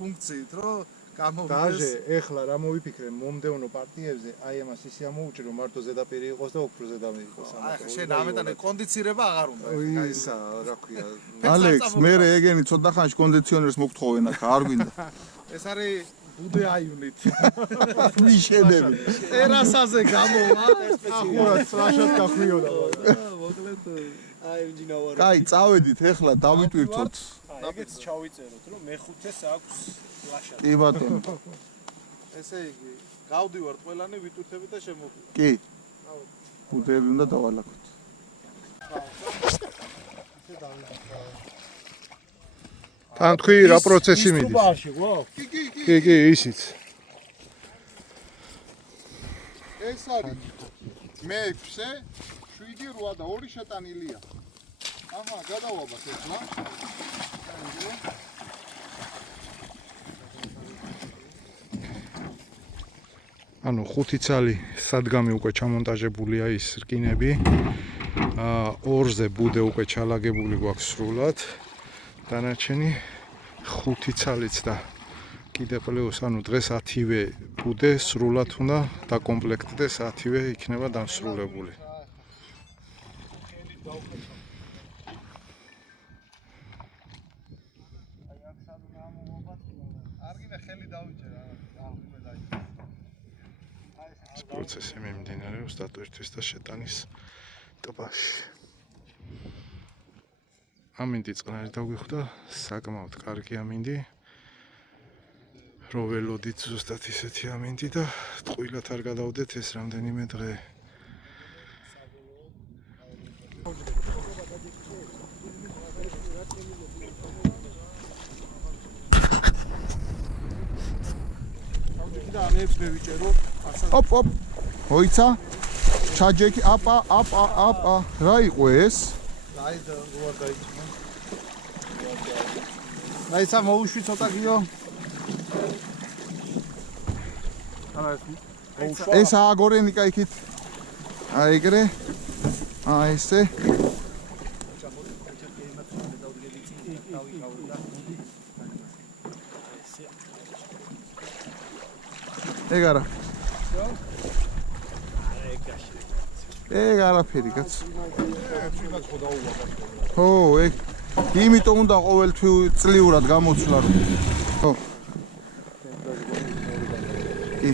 ფუნქციით, რომ გამოვიდეს. დაჟე, ეხლა რა მოვიფიქრე მომდევნო პარტიებზე, აი ამას ისე ამოუჭირო მარტო ზედაპირი იყოს და ოქრო ზედამი იყოს. აი შენ ამეტანე კონდიცირება აღარ უნდა. ისა, რა ქვია. ალექს, მე ეგენი ცოტა ხანში კონდიციონერს მოგთხოვენ აქ, არ გვინდა. ეს არის ბუდე აიუნით. ნიშნები. ტერასაზე გამოვა. ახურად რაშად გახვიოდა. მოკლედ აი ვინჯინავარ. კაი, წავედით ახლა დავიტვირთოთ. ეგეც ჩავიწეროთ, რომ მეხუთეს აქვს ლაშა. კი ბატონო. ესე იგი, გავდივართ ყველანი ვიტვირთებით და შემოვიდეთ. კი. ბუდეები უნდა დავალაგოთ. თან თქვი რა პროცესი მიდის? ბარში გო? კი, ისიც. ეს არის მე-6, 7, 8 და 2 შეტანილია. აჰა, გადავაბათ ახლა. ანუ 5 წალი სადგამი უკვე ჩამონტაჟებულია ის რკინები. 2-ზე ბუდე უკვე ჩალაგებული გვაქვს სრულად. დანარჩენი 5 ცალიც და კიდე პლუს, ანუ დღეს 10-ვე ბუდე სრულად უნდა დაკომპლექტდეს, 10-ვე იქნება დასრულებული. არგინე ხელი დავიჭერა, აღიმე დაიჭერა. ეს პროცესი მიმდინარეობს დატვირთვის და შეტანის ტბაში. ამინდი წყნარი დაგვიხვდა, საკმაოდ კარგი ამინდი. რო ველოდით ზუსტად ისეთი ამინდი და ტყუილად არ გადავდეთ ეს რამდენიმე დღე. და ამებს მე ვიჭერო. ოპ. მოიცა? ჩაჯეკი, აპა. რა იყო ეს? აი და როარ დაიჭირა. აიცა მოუშვი ცოტა გიო. ეს აგორენიკა იქით. აი ეგრე. აი ესე. ეგ არა. ეგ არაფერი კაც. ხო, ეგ იმიტომ უნდა ყოველთვიურად გამოცვლა რომ. ხო. კი.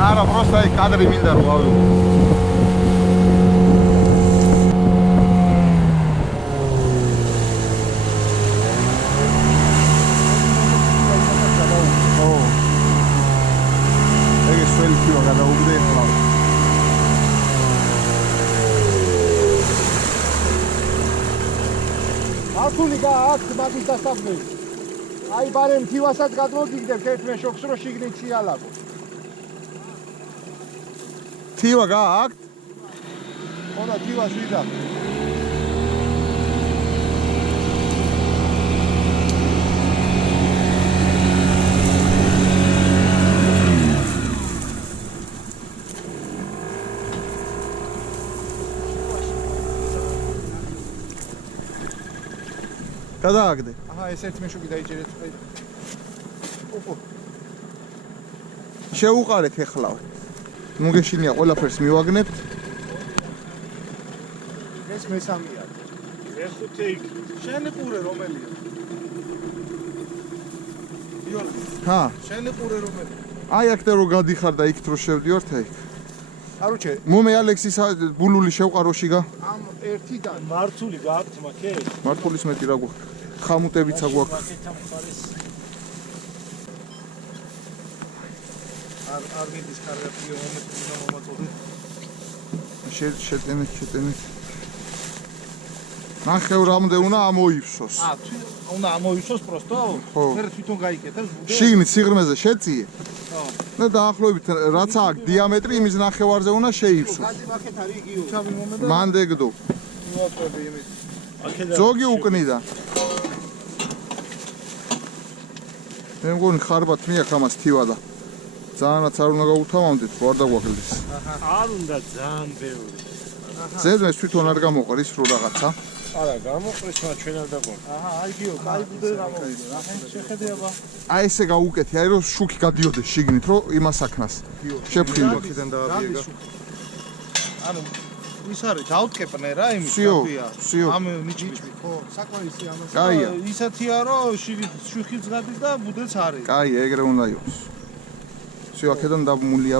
არა, просто აი კადრი მინდა რომ გავიღო. ართული გააქვთ მაგის დასაბლელი. აი ბარემ თივასაც გადმოგიგდებთ ერთმე შოქს რო შიგნით შეალაგო. თივა გააქვთ? ხოდა თივას ვიდა. გადააგდე. აჰა, ეს ერთი მეშოგი დაიჭერეთ. ოფო. შეუყარეთ ეხლა. ნუ გეშინია ყველაფერს მივაგნებთ. ეს მესამეა. მეხუთე იქ. შენი ყურე რომელია? გიორგი, ჰა, შენი ყურე რომელია? აი აქეთ რო გადიხარ და იქით რო შევდივართ აი. არუჩე, მომე ალექსის ბულული შევყარო შიგა. ამ ერთიდან მართული გააქვთ მაქე? მართულის მეტი რა გვაქვს? ხამუტებიცა გვაქვს. მაქეთა მხარეს არ მიდის კარგია მომაწოდე. შეტენეთ. ნახევრამდე უნდა ამოივსოს. უნდა ამოივსოს პროსტო? ხო. მე თვითონ გაიკეთებს ბუდე. შიგნით სიღრმეზე შეწიე. ხო. და დაახლოებით რაც აქვს დიამეტრი იმის ნახევარზე უნდა შეივსოს. გადი მაქეთ არის იგივე. ჩავი მომენტა. მანდეგდო. მოაწყობი იმით. აქედან ზოგი უკნიდა. მე მგონი ხარბათ მიაქვს ამას თივა და ძალიანაც არ უნდა გაუთავამდეთ, ვარ დაგვაგლდეს. არ უნდა ძალიან ბევრი. ზედმეს თვითონ არ გამოყრის რო რაღაცა. არა, გამოყრის, მაგრამ ჩვენ არ დაგვაქვს. აჰა, აი გიო, კაი ბუდე გამოვიდა. აჰა, შეხედება. აი ესე გაუკეთე, აი რომ შუქი გადიოდეს შიგნით, რომ იმას აქნას. შეფრინდო. აქედან დააბიეგა. ანუ ის არის დაუტკეპნე რა იმის სიო, კაფეა. სიო. ამ ნიჭი, ხო, საკმარისი ამას. კაია. ისეთია რომ შუხიც გადის და ბუდეც არის. კაი, ეგრე უნდა იყოს. სიო, აქედან დამულია.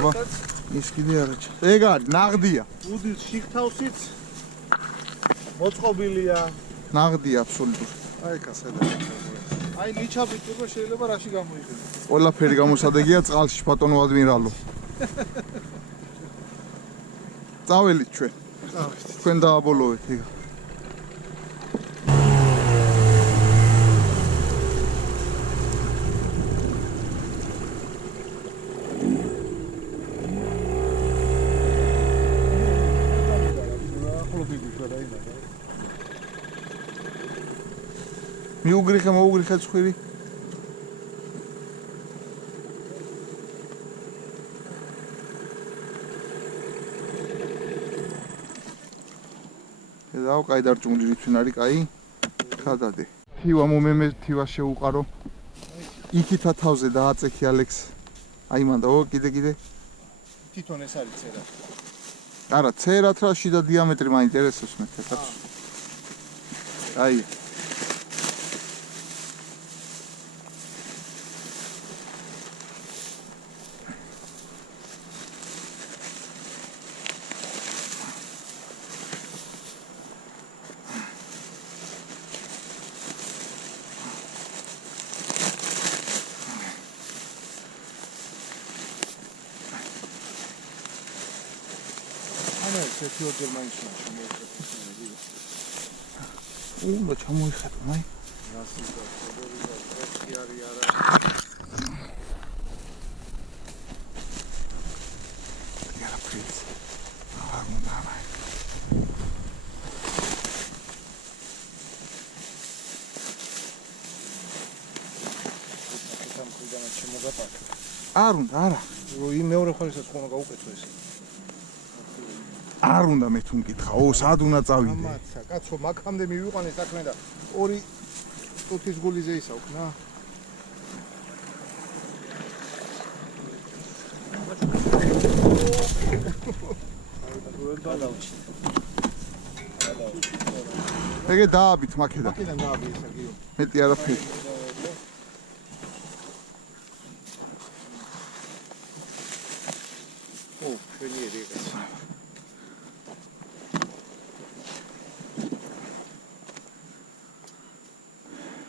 ის კიდე არაჩა. ეგ არის, ნაღდია. ბუდის შიგთავსიც მოწყობილია. ნაღდია აბსოლუტურად. აი კასადა. აი ნიჩაბი ტურბო შეიძლება რაში გამოიყენოს. ყველაფერი გამოსადეგია წყალში, ბატონო ადმირალო. წაველით ჩვენ. თქვენ დააბოლოვეთ ეგ. მიუგრიხე მოუგრიხე ცხვირი. დაო კაი დარჭმული თვინ არის კაი. ხადადე. თივა მომემე თივა შეუყარო. იქითა თავზე დააწექი ალექს. აი მანდა ო კიდე. თვითონ ეს არის წერა. არა, წერათ რა შიდა დიამეტრი მაინტერესებს მე თეთრს. აი. ანუ ერთი ორჯერ მაინც შემოიხედა. უნდა ჩამოიხედო, აი. რასი და ხოდი არის არა. იარა პრინც. აღარ უნდა აი. ამ ხიდან შემოგაპაკ. არ უნდა, არა. იმ მეორე ხონისაც ხომ გაუკეთო ეს. არ უნდა მე თუ მკითხა, ო, სად უნდა წავიდე? ამაცა, კაცო, მაგამდე მივიყვანე საქმე და ორი ტუთის გულიზე ისაუქნა. ეგე დააბით მაქედან. მაკედან დააბი ესა გიო. მეტი არაფერი. ო, ჩვენიერი ეს.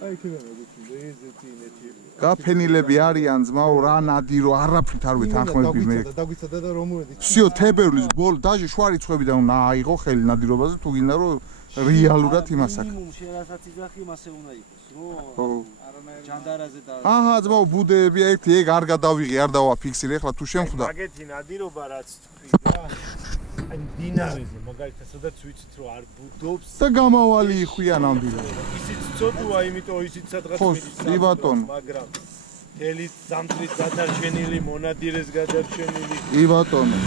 აი კიდე მოგიწვი ზეთი ნეთი. გაფენილები არიან ძმაო, რა ნადირო, არაფრით არ ვეთანხმები მე. დაგვიცადა და რომ უედი. всё, თებერვლის ბოლო დაჟე შვარი წვები და უნდა აიღო ხელი ნადირობაზე თუ გინდა რომ რეალურად იმას აქვს. მინიმუმში რასაც იძახი მასე უნდა იყოს, ხო. ჯანდარაზე და აჰა, ძმაო, ბუდეები ერთი ეგ არ გადავიღე, არ დავაფიქსირე, ეხლა თუ შემხვდა. მაგეთი ნადირობა რაც თქვი რა. აი დინარიზე მაგალითად სადაც ვიცით რომ არ ბუდობს და გამავალი იხვია ნამდვილად. ისიც ცოდუა, იმიტომ ისიც სადღაც ხო, კი ბატონო. მაგრამ თელი ზამთრის გადარჩენილი, მონადირეს გადარჩენილი. კი ბატონო.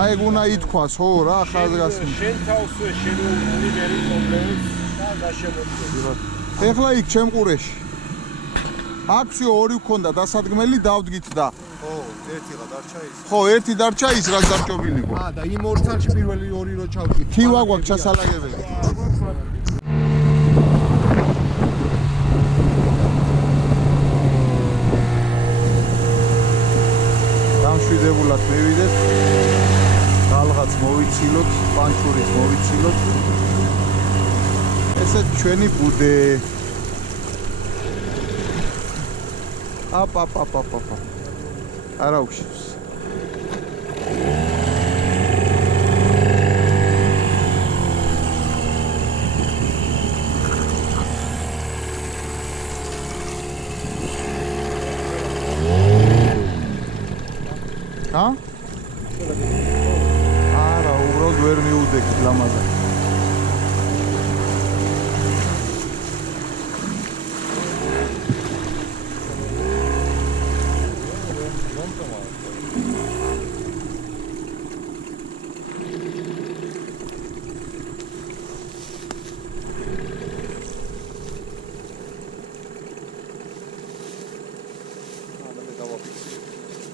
აი ეგ უნდა ითქვას, ხო რა, ხაზგასმით. შენ თავსვე შენული მერი პრობლემებს და გაშემოწმე. ეხლა იქ ჩემყურეში. აქვსი ორი გქონდა დასადგმელი დავდგით და ხო, ერთიღა დარჩა ის. ხო, ერთი დარჩა ის რაც დარჩობილი ყო. და იმ ორ წანში პირველი ორი რო ჩავდგით. თივა გვაქვს ჩასალაგებელი. გამშვიდებულად მივიდეთ. რაღაცა მოვიცილოთ, პანჩურიც მოვიცილოთ. ესე ჩვენი ბუდე. აპა. არა უშვებს. ჰა? არა, უბრალოდ ვერ მიუდექით ლამაზად.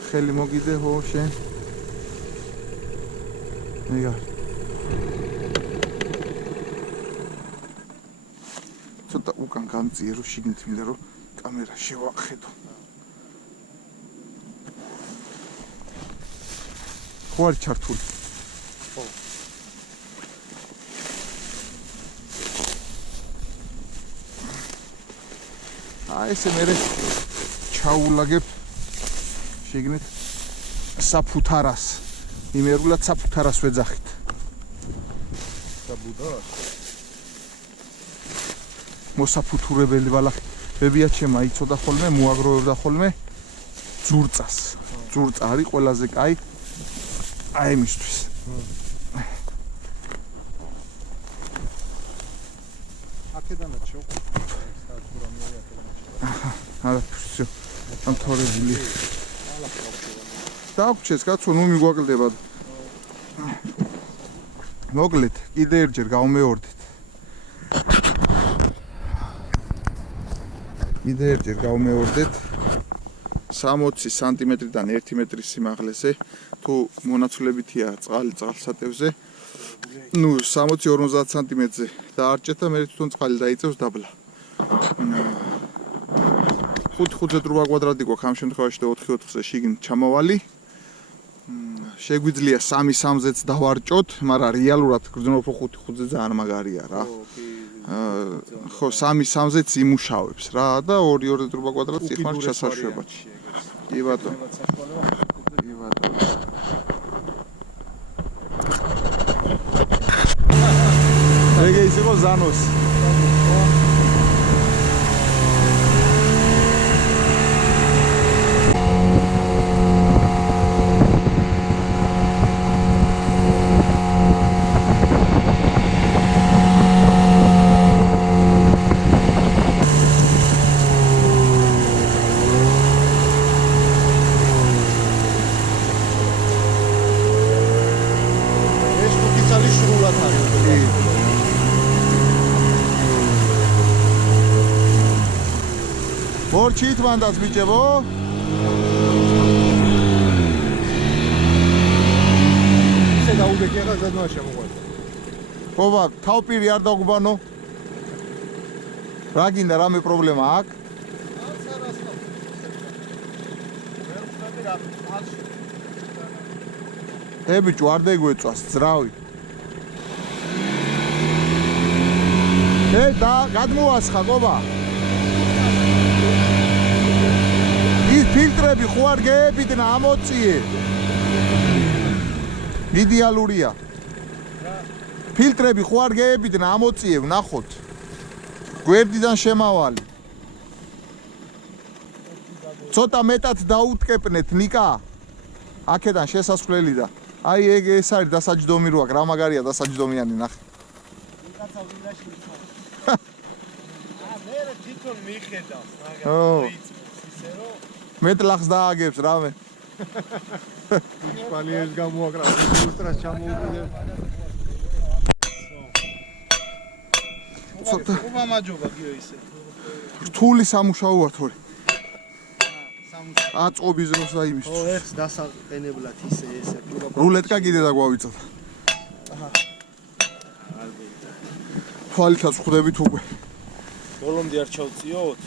ხელი მოგიდე ხო შენ? მიგა. ცოტა უკან გამწიე რომ შიგნით მინდა რომ კამერა შევახედო. ხო არ ჩართული. ხო. აი ესე მე ჩაულაგებ შიგნით საფუთარას. იმერულად საფუთარას ვეძახით. საბუდას. მოსაფუთურებელი ბალახებია ჩემა იცოდა ხოლმე, მოაგროვებდა ხოლმე ძურწას. ძურწა არის ყველაზე კაი აი მისთვის. აქედანაც შევყვეთ. საათურა მეორე აქედანაც. არა, всё. ამ თორებული. დაგვჩეს კაცო, ნუ მიგვაკლდება. მოკლედ, კიდე ერთჯერ გავმეორდეთ. კიდე ერთჯერ გავმეორდეთ. 60 სანტიმეტრიდან 1 მეტრის სიმაღლეზე, თუ მონაცვლებითია წყალი წყალსატევზე, ნუ 60-50 სანტიმეტრზე დაარჭეთ და მე თვითონ წყალი დაიწევს დაბლა. 5-5 რუბა კვადრატი გვაქვს ამ შემთხვევაში და 4-4-ზე შიგნით ჩამავალი. შეგვიძლია 3-3-ზეც დავარჭოთ, მაგრამ რეალურად გრძნობა 5-5-ზე ძალიან მაგარია რა. ხო, 3-3-ზეც იმუშავებს რა და 2-2 რუბა კვადრატი ხარ ჩასაშვებაში. კი ბატონო. კი ბატონო. ეგ ის იყო ზანოს. ორჩით მანდაც ბიჭებო. ესე დაუდეკი ახლა ზადმა შემოყვება. ხოვა, თავპირი არ დაგუბანო. რა გინდა რამე პრობლემა აქვს? ბიჭო, არ დაგვეწვას ძრავი. და გადმოასხა ყობა. ის ფილტრები ხო არ გეებიდნენ ამოწიე. იდეალურია. ფილტრები ხო არ გეებიდნენ, ამოწიებ, ნახოთ. გვერდიდან შემავალი. ცოტა მეტად დაუტკეპნეთ, ნიკა. აქედან შესასვლელი და აი ეს არის დასაჯდომი რო აქ, რა მაგარია დასაჯდომიანი, ნახე. კაცო ვინაში მიხარ. მე თვითონ მიხედავს, მაგრამ ო. ისე რომ მეტლახს დააგებს რამე. შპალიეს გამოაკრავს ილუსტრას ჩამოუყიდე. ცოტა უბამაჯობა გიო ისე. რთული სამუშაოა თორე. აწყობის დროს და იმის. ო ეს დასაყენებლად ისე ესე რულეტკა კიდე დაგვავიწოთ. თვალითაც ხვდებით უკვე. ბოლომდე არ ჩავწიოთ.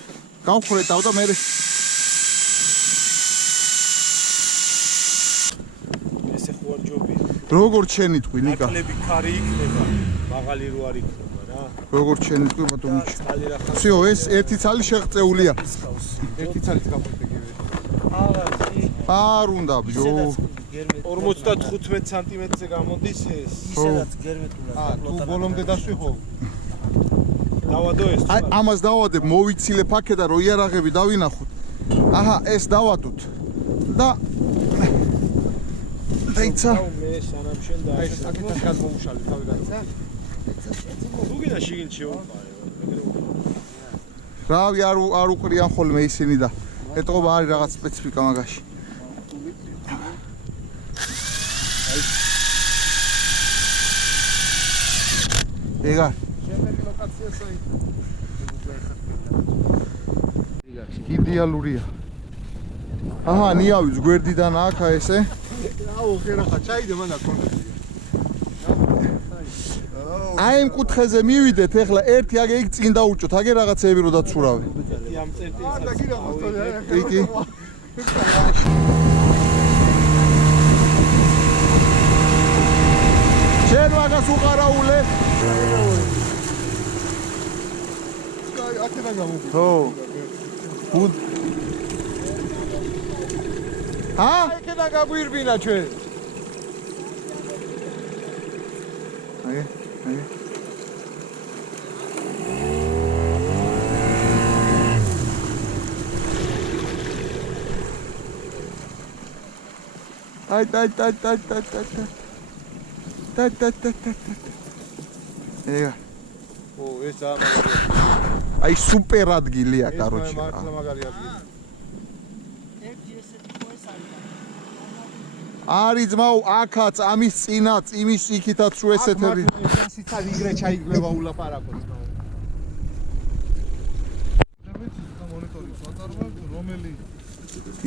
გავხრეტავ და მე ესე ხო არ ჯობია. როგორ შენიტყვი ნიკა? ნაკლები ქარი იქნება, მაღალი რო არ იქნება რა. როგორ შენიტყვი ბატონო? წყალი რა ხარ. всё, ეს ერთი ცალი შეღწეულია. ერთი ცალით გაყვეთე. არ უნდა ბიო. 55 სანტიმეტრზე გამოდის ეს. ისედაც გერმეტულად თუ ბოლომდე დასვი ხო? დავადო ეს. აი ამას დავადებ, მოვიცილებ აქედან რო იარაღები დავინახოთ. აჰა, ეს დავადოთ. და დაიცა. მე სანამ შენ და აი ეს აქედან გადმოუშალი თავი გადმოუშალი. თუ გინდა შიგნით შევუყარე. რავი არ უყრიან ხოლმე ისინი და ეტყობა არის რაღაც სპეციფიკა მაგაში. ეგა შემდეგი ლოკაცია საით. იდეალურია. აჰა, ნიავის გვერდიდან აქა ესე. აუ, ხერახა, ჩაიდე მანდა კონტაქტი. აი იმ კუთხეზე მივიდეთ, ეხლა ერთი აგე იქ წინ დაუჭოთ, აგე რაღაცეები რო დაცურავე. ამ წერტილს. არ და გიდა მოსწონია. იგი შენ მაგას უყარაულე? აქედან გამოვიდა. ხო. გუდ. ჰა? აქედან გაგვირბინა ჩვენ. აი, აი. აი, ეგა. ო, ეს ამაგარია. აი სუპერ ადგილია, კაროჩე. მართლა მაგარი ადგილი. არის ძმაო, აქაც, ამის წინაც, იმის იქითაც რო ესეთები. ასიცა ვიგრე ჩაიგლება ულაპარაკოთ. მონიტორი საწარმოებ, რომელი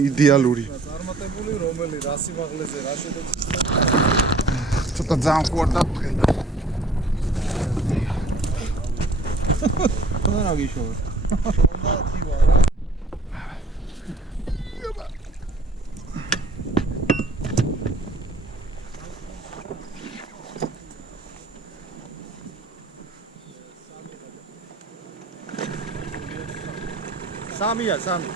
იდეალური. წარმატებული, რომელი რა სიმაღლეზე, რა შედეგი. ცოტა ძალიან ხوار დაფრთხილდა. რა გიშოვე? და თივა რა. სამია, სამი.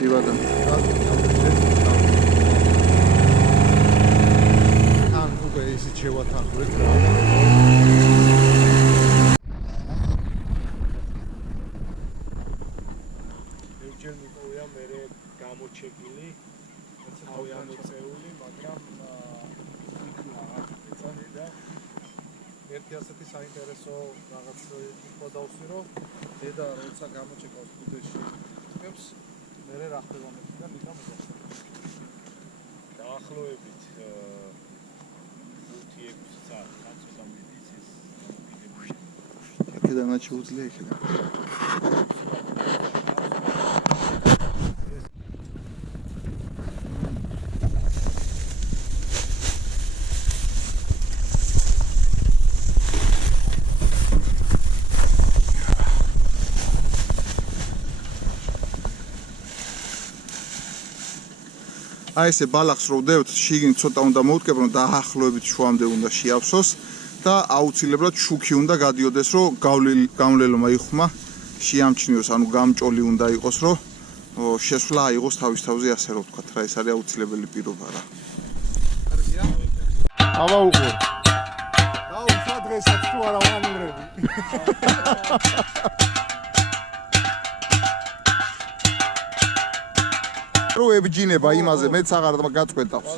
იბადა. თან უკვე ისიც შევათანხმდით რა. ჯერ მიყოვია მე გამოჩეკილი, თავი ამოწეული, მაგრამ ერთი ასეთი საინტერესო რაღაც იყო დავსვირო. დედა როცა გამოჩეკავს ბუდეში წებს, მე რა ხდება მეტიდან მითხა მოგახსოვს. დაახლოებით 5-6 საათი კაცო მიდის ეს ვიდეოში. აქედანაც შეუძლია იქნება. აი ესე ბალახს რო ვდევთ, შიგნით ცოტა უნდა მოვდგებრო, დაახლოებით შუამდე უნდა შეავსოს და აუცილებლად შუქი უნდა გადიოდეს, რომ გამლელმა იხმა შეამჩნიოს, ანუ გამჭოლი უნდა იყოს, რომ შესვლა აიღოს თავის თავზე, ასე რომ ვთქვათ, რა ეს არის აუცილებელი პირობა რა. კარგია? აბა უყურ. და უშვა დღესაც თუ არა ვანურები. რო ებჯინება იმაზე, მეც აღარ გაწყვეტავს.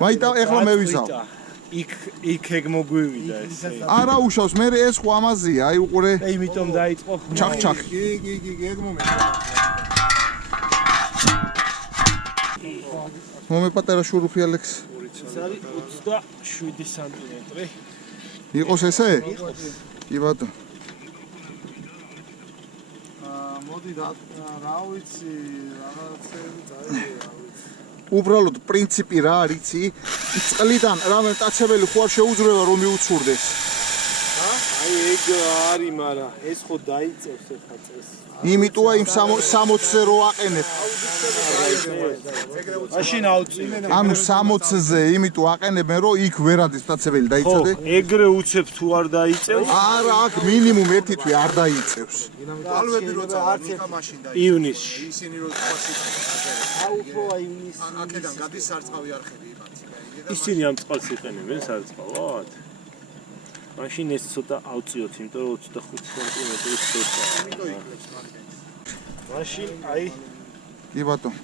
მაიტა ეხლა მე ვიზავ. იქ ეგ მოგვივიდა ესე. არა უშავს, მე ეს ხო ამაზია, აი უყურე. იმიტომ დაიწყო ხმა. ჩახ. კი, ეგ მომენტი. მომეპატარა შურუფი ალექს. ეს არის 27 სანტიმეტრი. იყოს ესე? კი ბატონო. მოდი რა ვიცი, რაღაცები წაიღე. უბრალოდ პრინციპი რა არიცი? წყლიდან რამე მტაცებელი ხო არ შეუძლია რომ მიუცურდეს. აი ეგ არის, მაგრამ ეს ხო დაიწევს ახლა წესს. იმიტოა იმ 60-ზე რო აყენებ. მაშინ ავწივ. ანუ 60-ზე იმიტომ აყენებენ რომ იქ ვერადის მტაცებელი დაიცადე. ეგრე უცებ თუ არ დაიწევს. არა, აქ მინიმუმ ერთი თვე არ დაიწევს. ალვები რო წავიდა მაშინ და ივნისში. ისინი რო წვაში. აუფო ივნისი. აქედან გადის სარწყავი არხები იმათი. ისინი ამ წყალს იყენებენ სარწყავად. მაშინ ეს ცოტა ავწიოთ, იმიტომ რომ 25 სანტიმეტრის ცოტა. მაშინ აი კი ბატონო.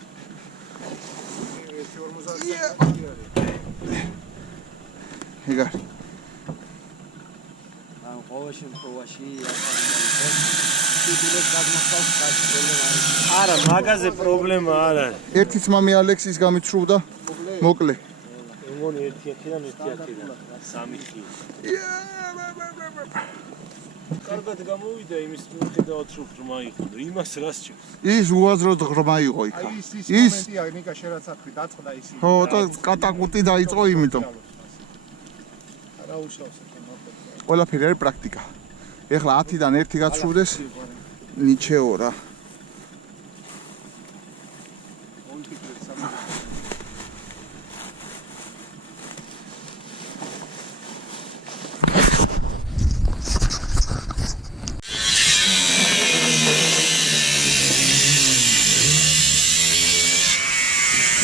ეგარ. ან ყოველ შემთხვევაში სიდულეს გადმოსწავს პრობლემა არის. არა, მაგაზე პრობლემა არ არის. ერთი ძმამი ალექსის გამიჩრუვდა. მოკლე. მგონი ერთი აქედან, ერთი აქედან. სამი ხი. კარგად გამოვიდა იმის მიუხედავად რომ ღრმა იყო. იმას რას ჭირს? ის უაზროდ ღრმა იყო იქა. აი ის მომენტია, ნიკა შერაცაქვი დაწყდა ისი. ხო, და კატაკუტი დაიწყო იმიტომ. რა უშავს ახლა მოხდა. ყველაფერი არის პრაქტიკა. ეხლა 10-დან 1 გაცრუვდეს. ნიჩეო რა.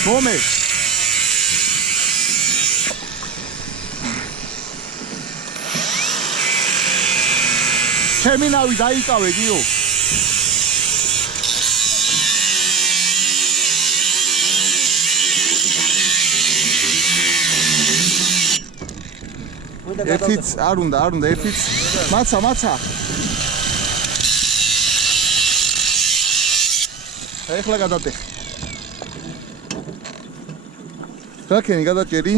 მომე ჩემი ნავი დაიკავე გიო ერთიც არ უნდა ერთიც მაცა ეხლა გადატეხ რაკენი გადაჭერი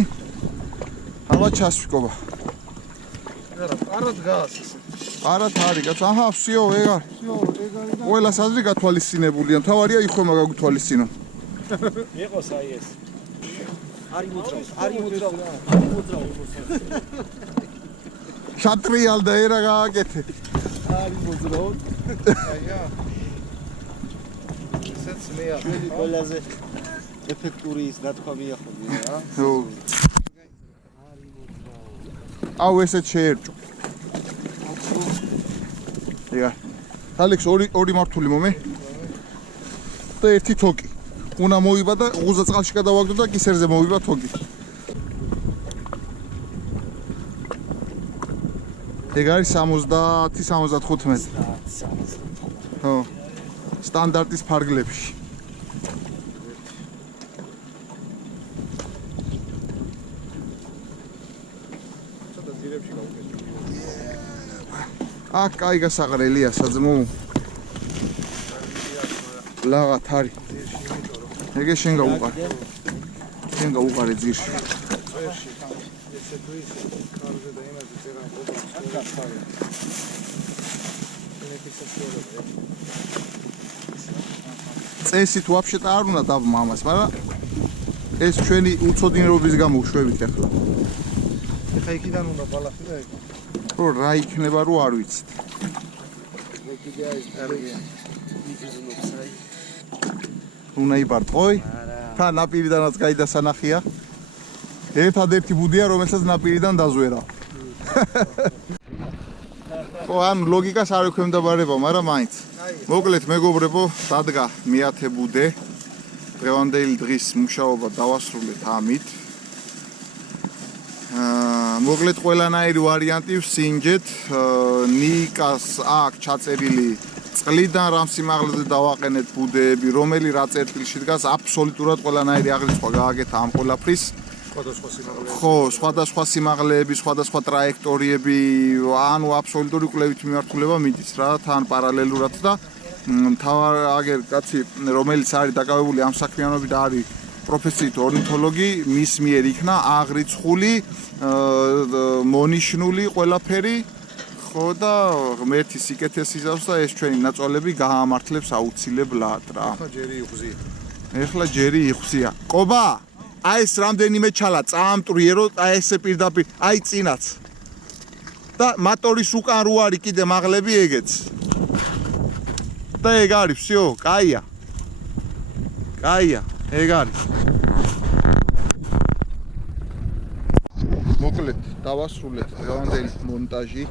აბა ჩასვიკობა არა დგას ისე არათ არის კაც აჰა всё ეგარ ყველა საზრი გათვალისწინებულია თავარია იხვემა გაგუთვალისწინო იყოს აი ეს არის მოძრაობს შატრიალ და ერა გააკეთე არის მოძრაობ აია ესეც მეა ჩვენი ყველაზე ეფექტური ის დათქვამია ხოლმე რა ხო აუ ესეც შეერჭო ეგა ალექს ორი მართული მომე და ერთი თოკი უნდა მოივა და უღუზა წყალში გადავაგდო და კისერზე მოვივა თოკი ეგ არის 70-75 ხო სტანდარტის ფარგლებში აქ კაი გასაყრელია საძმო ლაღათ არის ეგე შენ გაუყარე ძირში ესე თუ ისე კარზე და იმაზე წერა ყოფა წესი თუ вообще-то არ უნდა დაბ მამას მაგრამ ეს ჩვენი უცოდინრობის გამო ვშვებით ახლა ეხა იქიდან უნდა ბალახი და ეგ რო რა იქნება რო არ ვიცით უნდა იბარტყოი თან ნაპირიდანაც გაიდა სანახია ერთადერთი ბუდია, რომელსაც ნაპირიდან დაზვერა. ხო, ან ლოგიკას არ ექვემდებარება, მაგრამ მაინც. მოკლედ, მეგობრებო, დადგა მე-10 ბუდე. დღევანდელი დღის მუშაობა დავასრულეთ ამით. მოკლედ, ყველანაირი ვარიანტი ვსინჯეთ. ნიკას აქვს ჩაწერილი წყლიდან რამ სიმაღლეზე დავაყენეთ ბუდეები, რომელი რა წერტილში დგას, აბსოლუტურად ყველანაირი აღრიცხვა გააკეთა ამ ყველაფრის. ხო, სხვადასხვა სიმაღლეები, სხვადასხვა ტრაექტორიები, ანუ აბსოლუტური კვლევით მიმართულება მიდის რა, თან პარალელურად და თავარ აგერ კაცი, რომელიც არის დაკავებული ამ საქმიანობით და არის პროფესიით ორნითოლოგი, მის მიერ იქნა აღრიცხული, მონიშნული ყველაფერი. ხო და ღმერთი სიკეთეს იზავს და ეს ჩვენი ნაწოლები გაამართლებს აუცილებლად რა. ეხლა ჯერი იხსია. კობა, აი ეს რამდენიმე ჩალა წაამტრიერო, აი ესე პირდაპირ, აი წინაც. და მოტორის უკან რო არის კიდე მაღლები ეგეც. და ეგ არის, всё, კაია. კაია, ეგ არის. მოკლედ, დავასრულეთ დღევანდელი მონტაჟი.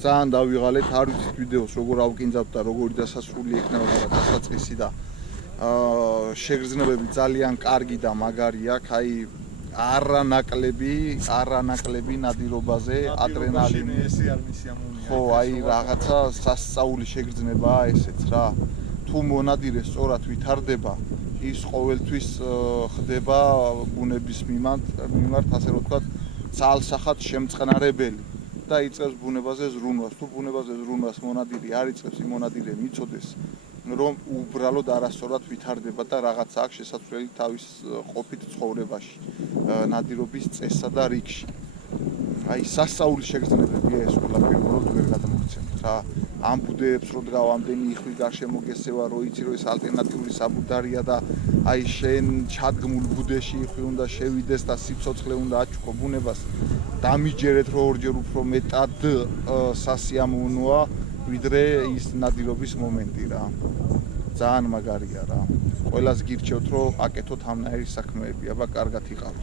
ძალიან დავიღალეთ, არ ვიცით ვიდეოს როგორ ავკინძავთ და როგორი დასასრული ექნება, მაგრამ დასაწყისი და შეგრძნებები ძალიან კარგი და მაგარი აქვს, აი არანაკლები ნადირობაზე, ადრენალინი. ხო, აი რაღაცა სასწაული შეგრძნებაა ესეც რა. თუ მონადირე სწორად ვითარდება, ის ყოველთვის ხდება ბუნების მიმართ, ასე რომ ვთქვათ, ცალსახად შემწყნარებელი. და იწყებს ბუნებაზე ზრუნვას. თუ ბუნებაზე ზრუნვას მონადირი არ იწყებს, იმ მონადირე მიცოდეს, რომ უბრალოდ არასწორად ვითარდება და რაღაც აქვს შესაძლებელი თავის ყოფით ცხოვრებაში, ნადირობის წესსა და რიგში. აი, სასწაული შეგრძნებებია ეს ყველაფერი, რომ ვერ გადამოგცემთ რა. ამ ბუდეებს რო დგავ, ამდენი იხვი გარშემო გესევა, რო იცი რომ ეს ალტერნატიული საბუდარია და აი შენ ჩადგმულ ბუდეში იხვი უნდა შევიდეს და სიცოცხლე უნდა აჩუქო ბუნებას. დამიჯერეთ რომ ორჯერ უფრო მეტად სასიამოვნოა ვიდრე ის ნადირობის მომენტი რა. ძალიან მაგარია რა. ყველას გირჩევთ რომ აკეთოთ ამნაირი საქმეები, აბა კარგად იყავთ.